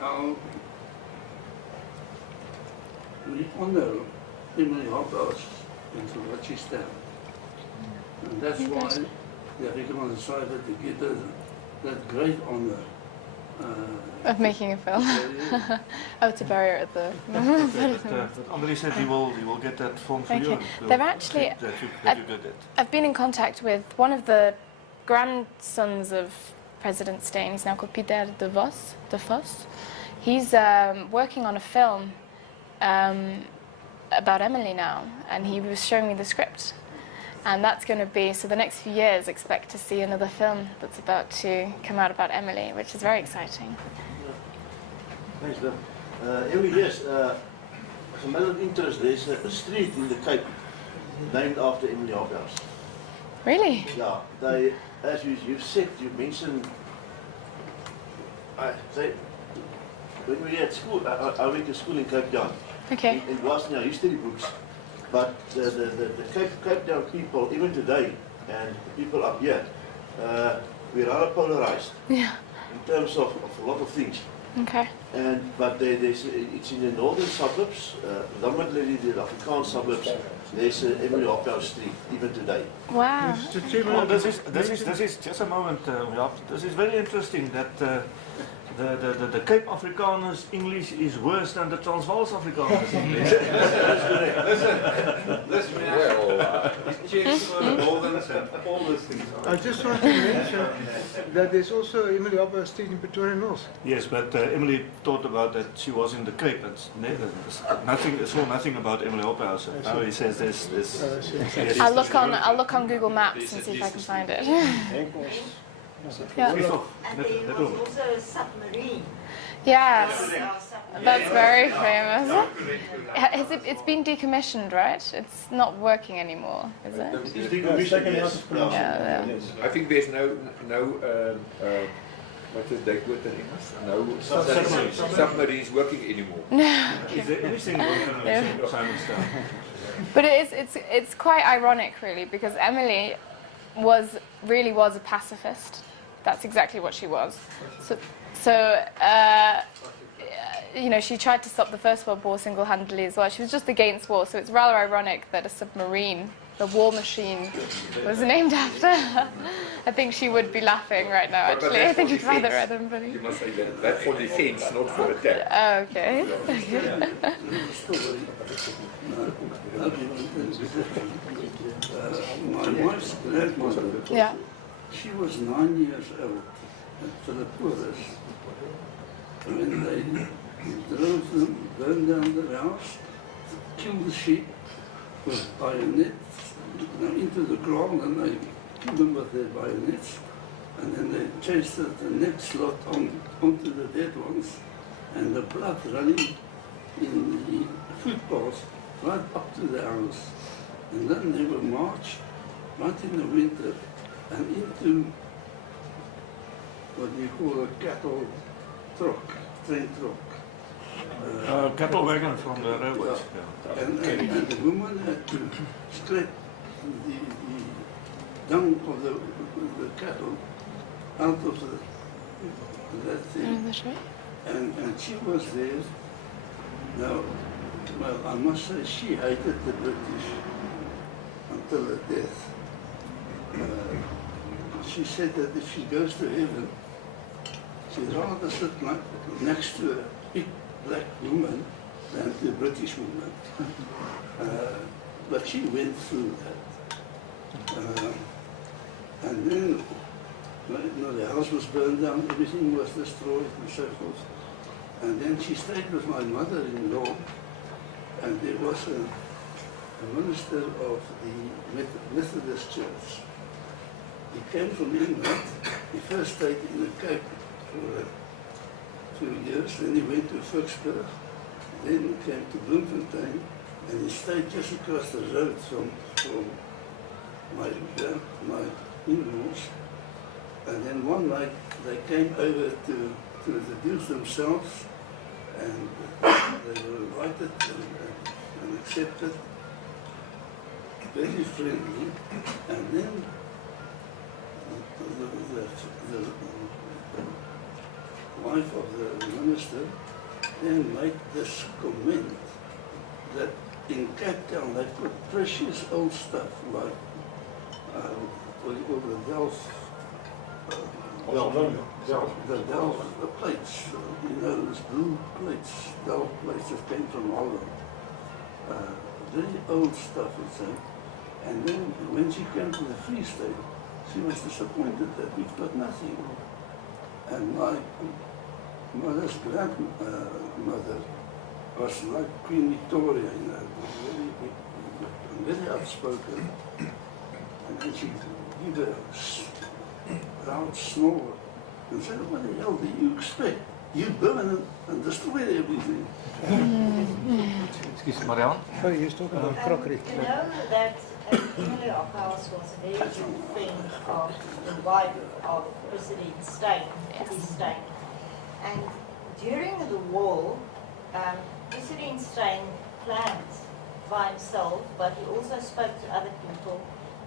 Now, we honor Emily Hobhouse and for what she stands. And that's why the African decided to give her that great honor. Of making a film. Oh, to bury her at the. But André said he will get that form for you. Okay. They've actually. That you get it. I've been in contact with one of the grandsons of President Steyn. He's now called Peter de Vos. He's working on a film about Emily now, and he was showing me the script. And that's going to be, so the next few years, expect to see another film that's about to come out about Emily, which is very exciting. Thanks, Dan. Every year, as a matter of interest, there's a street in the Cape named after Emily Hobhouse. Really? Yeah, they, as you've said, you mentioned, when we were at school, I went to school in Cape Town. Okay. It wasn't our history books, but the Cape Town people, even today, and people up here, we're rather polarized Yeah. in terms of a lot of things. Okay. But it's in the northern suburbs, predominantly the Afrikaans suburbs. There's Emily Hobhouse Street even today. Wow. Oh, this is just a moment, Jaap. This is very interesting that the Cape Afrikaners English is worse than the Transvaals Afrikaners English. Listen, well, it's changed for the Northerns and all those things. I just want to mention that there's also Emily Hobhouse Street in Pretoria North. Yes, but Emily thought about that she was in the Cape and saw nothing about Emily Hobhouse. Now he says there's yes. I'll look on Google Maps and see if I can find it. Yeah. Is toch? And Net- there net was om. also a submarine. Yes. That's very famous. It's been decommissioned, right? It's not working anymore, is it? It's decommissioned, yes. Yeah. Yes. I think there's no what is that word in English? No submarines working anymore. Is there anything working on Simon's Town? But it's quite ironic, really, because Emily was a pacifist. That's exactly what she was. So she tried to stop the First World War single-handedly as well. She was just against war, so it's rather ironic that a submarine, the war machine, was named after her. I think she would be laughing right now, But actually. that's I think for you'd rather defense. rather than funny. You must say that. That's for defense, not for attack. Oh, okay. My wife's grandmother, Yeah. she was 9 years old at Philippolis when they drove them, burned down the house, killed the sheep with bayonets into the ground, and they killed them with their bayonets, and then they chased the next lot onto the dead ones, and the blood running in the footpaths right up to the house. And then they were marched right in the winter and into what we call a cattle truck, train truck. Cattle wagon from the railways. Yeah. And the woman had to scrape the dung of the cattle out of that thing. That's right. and she was there. Now, well, I must say she hated the British until her death. She said that if she goes to heaven, she'd rather sit next to a big black woman than to a British woman. But she went through that. And then the house was burned down, everything was destroyed and so forth. And then she stayed with my mother-in-law, and there was a minister of the Methodist Church. He came from England. He first stayed in the Cape for 2 years, then he went to Vicksburg, then he came to Bloemfontein, and he stayed just across the road from my in-laws. And then one night they came over to the Dukes themselves, and they were invited and accepted, very friendly. And then the wife of the minister then made this comment that in Cape Town they put precious old stuff like what do you call the Delft plates, those blue plates, Delft plates that came from Holland. Very old stuff, it's saying. And then when she came to the Free State, she was disappointed that we've got nothing. And my mother's grandmother was like Queen Victoria, very outspoken. And then she gave a loud snore and said, what the hell do you expect? You burn and destroy everything. Excuse me, Marianne. Oh, you're talking about crockery. You know that Emily Hobhouse was a very good friend of the wife of President Steyn, and during the war, President Steyn planned by himself, but he also spoke to other people,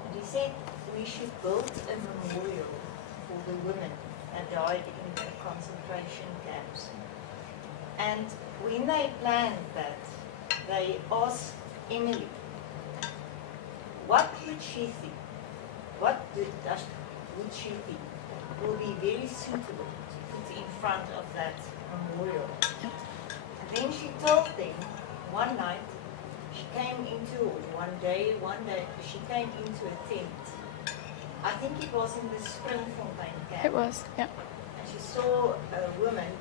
and he said we should build a memorial for the women that died in the concentration camps. And when they planned that, they asked Emily, what would she think? What would she think will be very suitable to put in front of that memorial? And then she told them one night, she came into she came into a tent. I think it was in the Springfontein camp. It was, yeah. And she saw a woman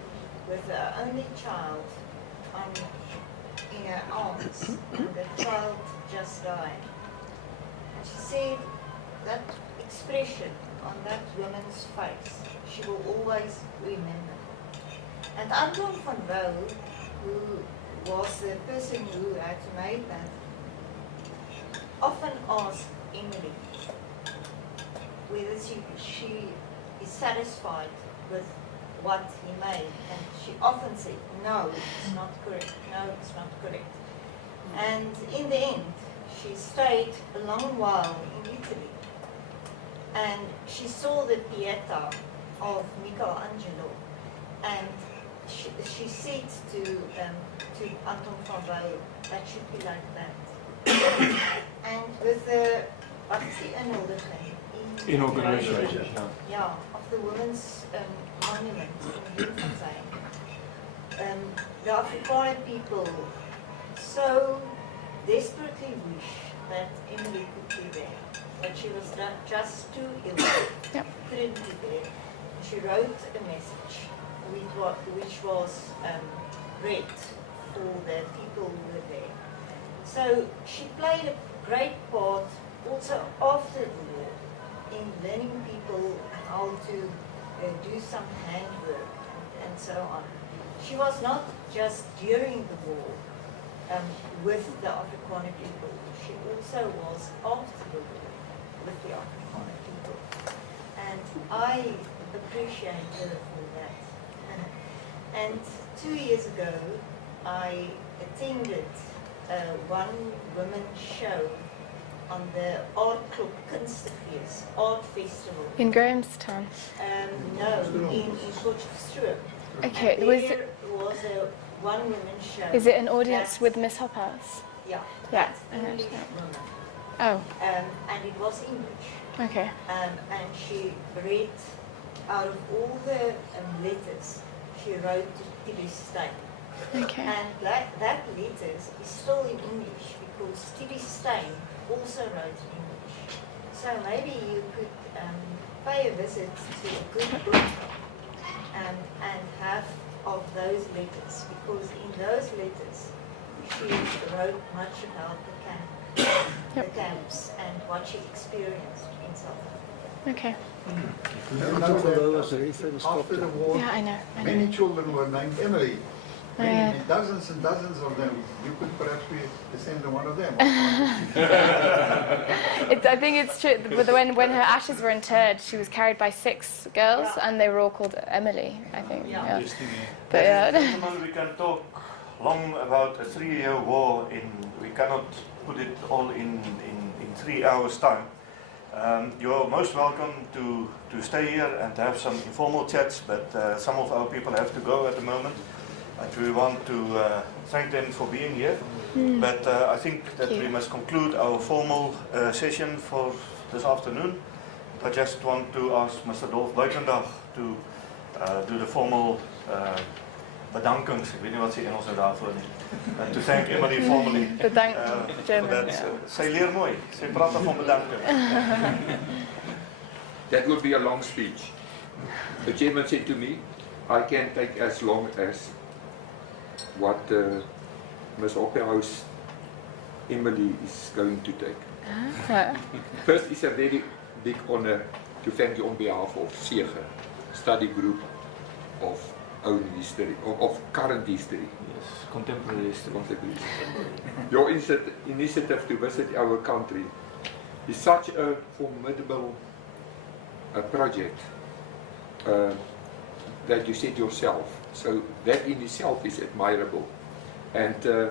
with her only child in her arms, and the child just died. And she said that expression on that woman's face, she will always remember. And Anton van Wouw, who was the person who had made that, often asked Emily whether she is satisfied with what he made, and she often said, no, it's not correct, no, it's not correct. And in the end, she stayed a long while in Italy, and she saw the Pieta of Michelangelo, and she said to Anton van Wouw, that should be like that. And with the, what is the Inauguration. Yeah, of the women's monument in Bloemfontein. The Afrikaner people so desperately wish that Emily could be there, but she was just too ill, couldn't be there. She wrote a message which was read for the people who were there. So she played a great part also after the war in learning people how to do some handwork and so on. She was not just during the war with the Afrikaner people, she also was after the war with the Afrikaner people. And I appreciate her for that. And 2 years ago, I attended one women's show on the Art Club Kunstefeest Art Festival. In Grahamstown. No, in Potchefstroom. Okay, There was was a one-woman show. is it an audience that- with Miss Hobhouse? Yeah. Yeah, that's I English understand. woman. Oh, And it was English. okay. And she read out of all the letters she wrote to T.B. Stein. Okay. And that letters is still in English because T.B. Stein also wrote in English. So maybe you could pay a visit to a good book and have of those letters, because in those letters she wrote much about the camps and what she experienced in South Africa. Okay. You know Although was that a very famous after the doctor. war, Yeah, I know. many children were named Emily. Oh, yeah. Dozens and dozens of them. You could perhaps be descendant of one of them. I think it's true. But when her ashes were interred, she was carried by 6 girls, and they were all called Emily, I think. Yeah. But Ladies and yeah. gentlemen, we can talk long about a 3-year war. We cannot put it all in 3 hours' time. You're most welcome to stay here and have some informal chats, but some of our people have to go at the moment. And we want to thank them for being here. But I think that we must conclude our formal session for this afternoon. I just want to ask Mr. Dolf Buitendag to do the formal bedankings. Ik weet niet wat ze Engels en daarvoor niet. To thank Emily formally. Bedankt, for German. that. Yeah. Zij leert mooi. Zij praat van bedanken. That would be a long speech. The chairman said to me, I can take as long as what Ms. Hobhouse, Emily is going to take. First, it's a very big honor to thank you on behalf of SEGE, study group of own history, of current history. Yes, contemporary history. Contemporary history. Your initiative to visit our country is such a formidable project that you said yourself. So that in itself is admirable. And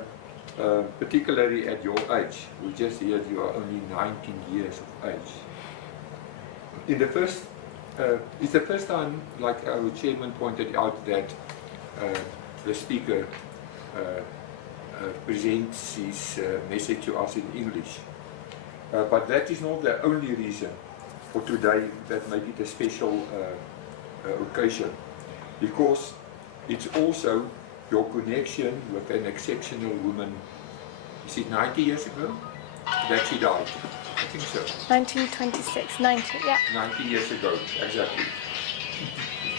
particularly at your age, we just heard you are only 19 years of age. It's the first time, like our chairman pointed out, that the speaker presents his message to us in English. But that is not the only reason for today that make it a special occasion, because it's also your connection with an exceptional woman. Is it 90 years ago that she died? I think so. 1926, 90, yeah. 90 years ago, exactly.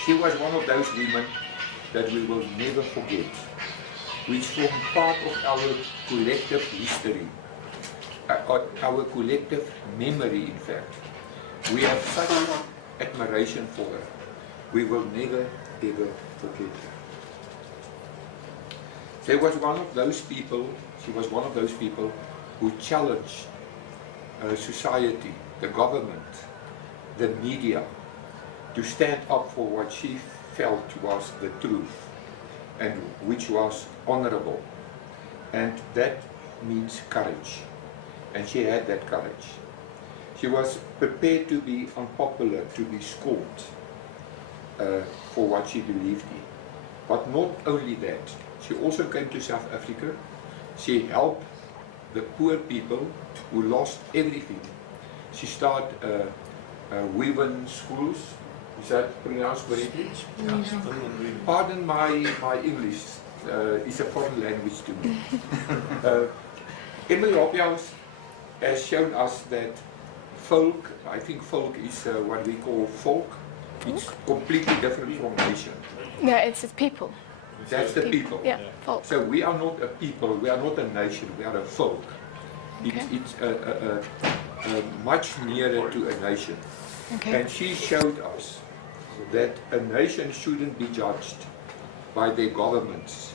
She was one of those women that we will never forget, which form part of our collective history, our collective memory, in fact. We have such admiration for her. We will never, ever forget her. She was one of those people who challenged society, the government, the media, to stand up for what she felt was the truth and which was honorable. And that means courage. And she had that courage. She was prepared to be unpopular, to be scorned for what she believed in. But not only that, she also came to South Africa. She helped the poor people who lost everything. She started women schools. Is that pronounced correctly? Pardon my English. It's a foreign language to me. Emily Hobhouse has shown us that folk, I think folk is what we call folk. It's completely different from nation. Yeah, it's just people. That's the people. Yeah, folk. So we are not a people, we are not a nation, we are a folk. Okay. It's much nearer to a nation. Okay. And she showed us that a nation shouldn't be judged by their governments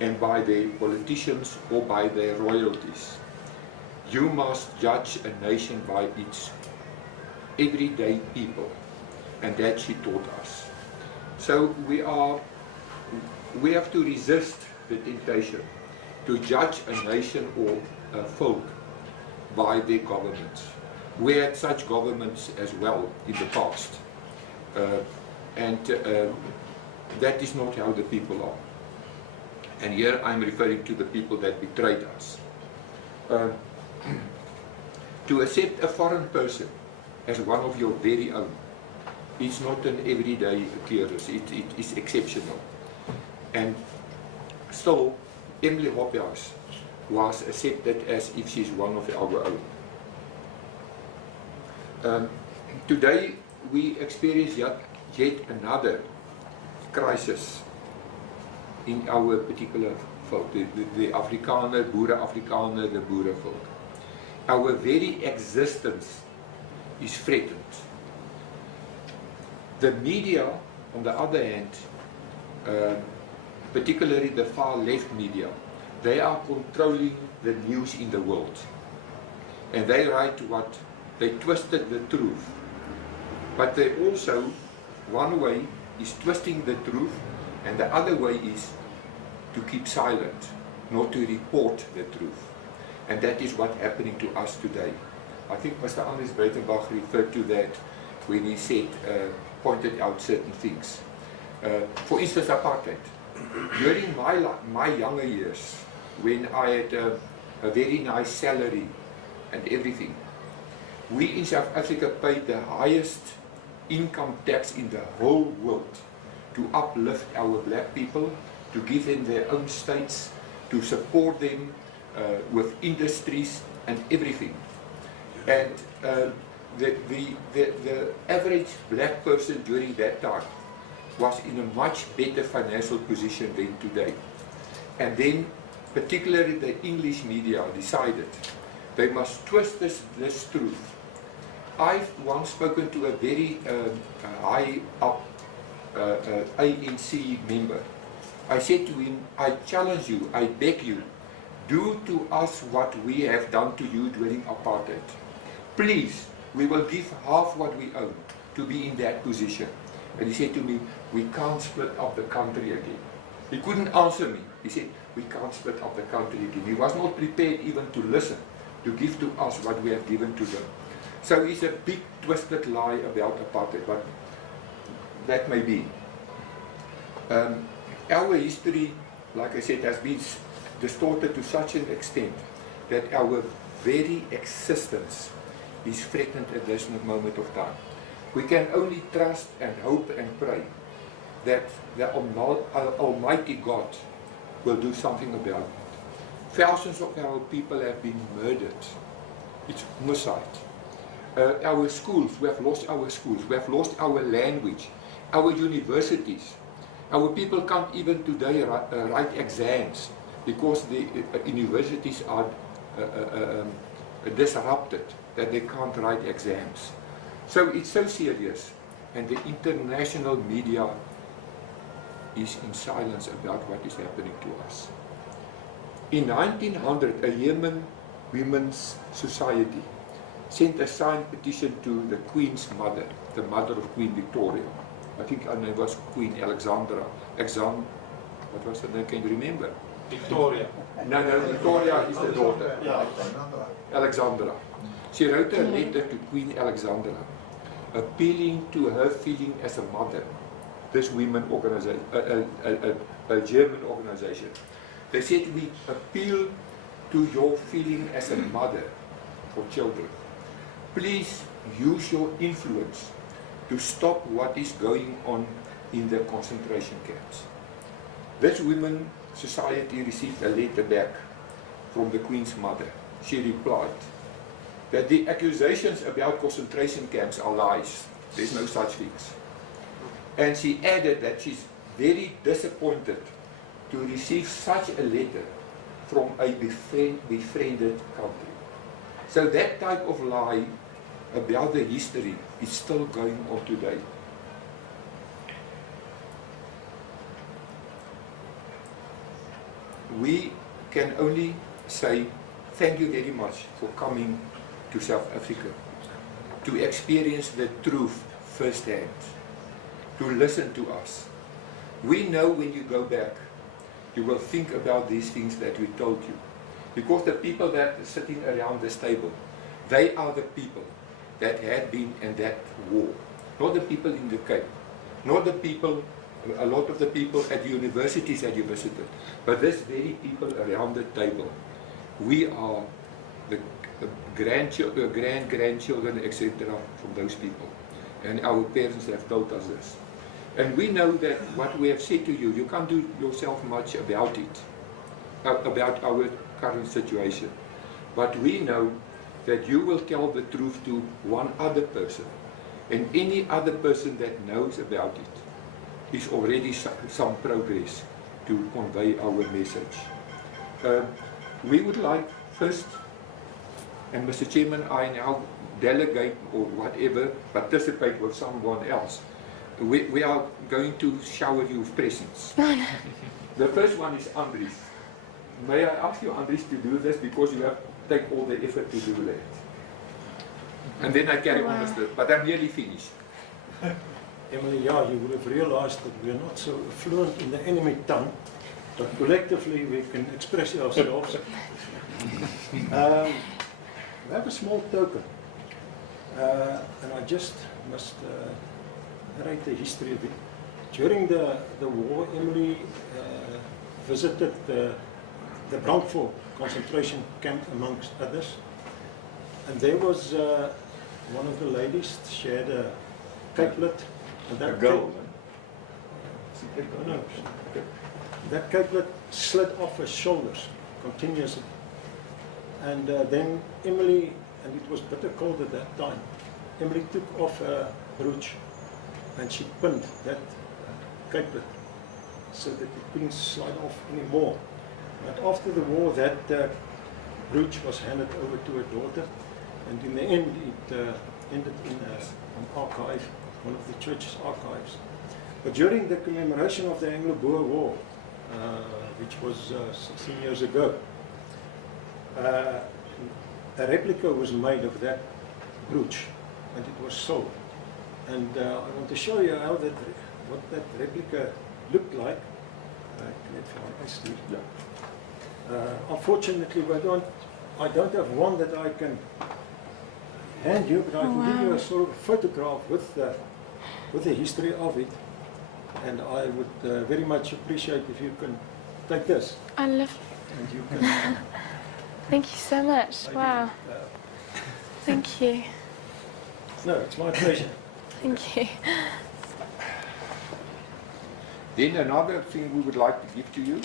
and by their politicians or by their royalties. You must judge a nation by its everyday people, and that she taught us. So we have to resist the temptation to judge a nation or a folk by their governments. We had such governments as well in the past. that is not how the people are. And here I'm referring to the people that betrayed us. To accept a foreign person as one of your very own, it's not an everyday occurrence, it is exceptional. And still, Emily Hobhouse was accepted as if she's one of our own. Today, we experience yet another crisis in our particular folk, the Afrikaner, Boere-Afrikaner, the Boere folk. Our very existence is threatened. The media, on the other hand, particularly the far left media, they are controlling the news in the world. And they write what? They twisted the truth. But they also, one way is twisting the truth, and the other way is to keep silent, not to report the truth. And that is what's happening to us today. I think Mr. Anders Breitenbach referred to that when he said, pointed out certain things. For instance, apartheid. During my younger years, when I had a very nice salary and everything, we in South Africa paid the highest income tax in the whole world to uplift our black people, to give them their own states, to support them with industries and everything. And the average black person during that time was in a much better financial position than today. And then, particularly the English media decided they must twist this truth. I've once spoken to a very high up ANC member. I said to him, I challenge you, I beg you, do to us what we have done to you during apartheid. Please, we will give half what we own to be in that position. And he said to me, we can't split up the country again. He couldn't answer me. He said, we can't split up the country again. He was not prepared even to listen, to give to us what we have given to them. So it's a big twisted lie about apartheid, but that may be. Our history, like I said, has been distorted to such an extent that our very existence is threatened at this moment of time. We can only trust and hope and pray that the Almighty God will do something about it. Thousands of our people have been murdered. It's homicide. Our schools, we have lost our schools, we have lost our language, our universities. Our people can't even today write exams because the universities are disrupted, that they can't write exams. So it's so serious, and the international media is in silence about what is happening to us. In 1900, a Yemen Women's Society sent a signed petition to the Queen's mother, the mother of Queen Victoria. I think her name was Queen Alexandra. What was her name? Can you remember? Victoria. No, Victoria is the daughter. Yeah. Alexandra. She wrote a letter to Queen Alexandra, appealing to her feeling as a mother. This women organization, a German organization. They said, we appeal to your feeling as a mother for children. Please use your influence to stop what is going on in the concentration camps. This women society received a letter back from the Queen's mother. She replied that the accusations about concentration camps are lies. There's no such things. And she added that she's very disappointed to receive such a letter from a befriended country. So that type of lie about the history is still going on today. We can only say thank you very much for coming to South Africa, to experience the truth firsthand, to listen to us. We know when you go back, you will think about these things that we told you. Because the people that are sitting around this table, they are the people that had been in that war. Not the people in the Cape, not the people a lot of the people at the universities that you visited, but this very people around the table, we are the grandchildren, etc. from those people. And our parents have told us this. And we know that what we have said to you, you can't do yourself much about it, about our current situation. But we know that you will tell the truth to one other person. And any other person that knows about it is already some progress to convey our message. We would like first, and Mr. Chairman, I now delegate or whatever, participate with someone else. We are going to shower you with presents. The first one is Andries. May I ask you, Andries, to do this because you have to take all the effort to do that. And then I carry on with it, but I'm nearly finished. Emily, yeah, you would have realized that we are not so fluent in the enemy tongue, but collectively we can express ourselves. We have a small token, and I just must narrate the history of it. During the war, Emily visited the Brandfort concentration camp amongst others, and there was one of the ladies, she had a capelet, and that that capelet slid off her shoulders continuously. And then Emily, and it was bitter cold at that time, Emily took off her brooch and she pinned that capelet so that it couldn't slide off anymore. But after the war, that brooch was handed over to her daughter, and in the end it ended in an archive, one of the church's archives. But during the commemoration of the Anglo-Boer War, which was 16 years ago, a replica was made of that brooch, and it was sold. And I want to show you how what that replica looked like. Unfortunately, I don't have one that I can hand you, but I can give you a sort of photograph with the history of it. And I would very much appreciate if you can take this. I love. And you can. Thank you so much. maybe, Wow. Thank you. No, it's my pleasure. Thank you. Then another thing we would like to give to you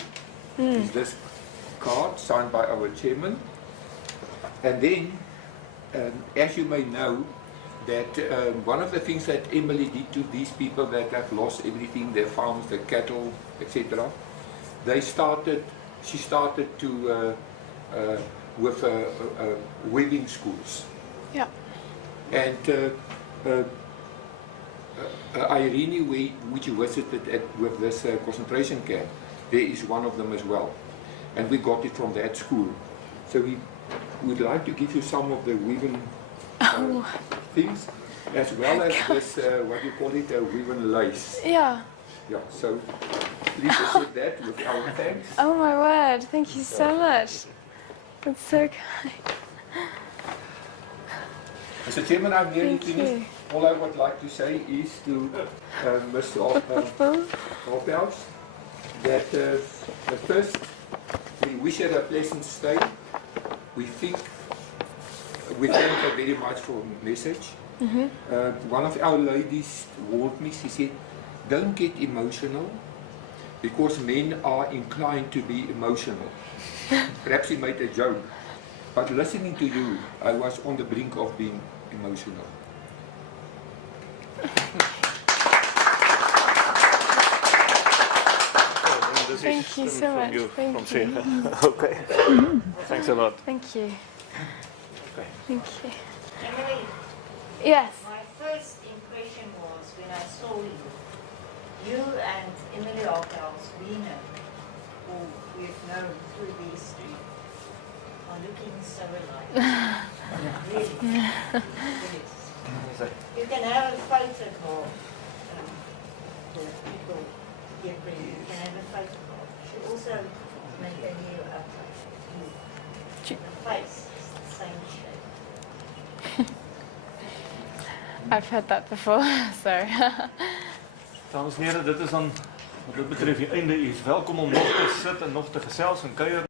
is this card signed by our chairman. And then, as you may know, that one of the things that Emily did to these people that have lost everything, their farms, their cattle, etc., she started to with weaving schools. Yeah. And Irene, which you visited with this concentration camp, there is one of them as well. And we got it from that school. So we would like to give you some of the weaving things, as well as this, what you call it, woven lace. Yeah. Yeah, so please accept that with our thanks. Oh my word, thank you so much. That's so kind. Mr. Chairman, I'm nearly Thank finished. you. All I would like to say is to Mr. Hobhouse that first, we wish her a pleasant stay. We thank her very much for the message. One of our ladies warned me, she said, don't get emotional because men are inclined to be emotional. Perhaps he made a joke, but listening to you, I was on the brink of being emotional. Thank you so much. Thank you. Okay. Thanks a lot. Thank you. Okay. Thank you. Emily, Yes. my first impression was when I saw you and Emily Hobhouse, who we've known through the history, are looking so alike. Really. Yes. You can have a photograph. The people here, you can have a photograph. You should also make a new the face is the same shape. I've heard that before, so. Dames en heren, dit is dan wat dit betref die einde. U is welkom om nog te sit en nog te gesels en kuier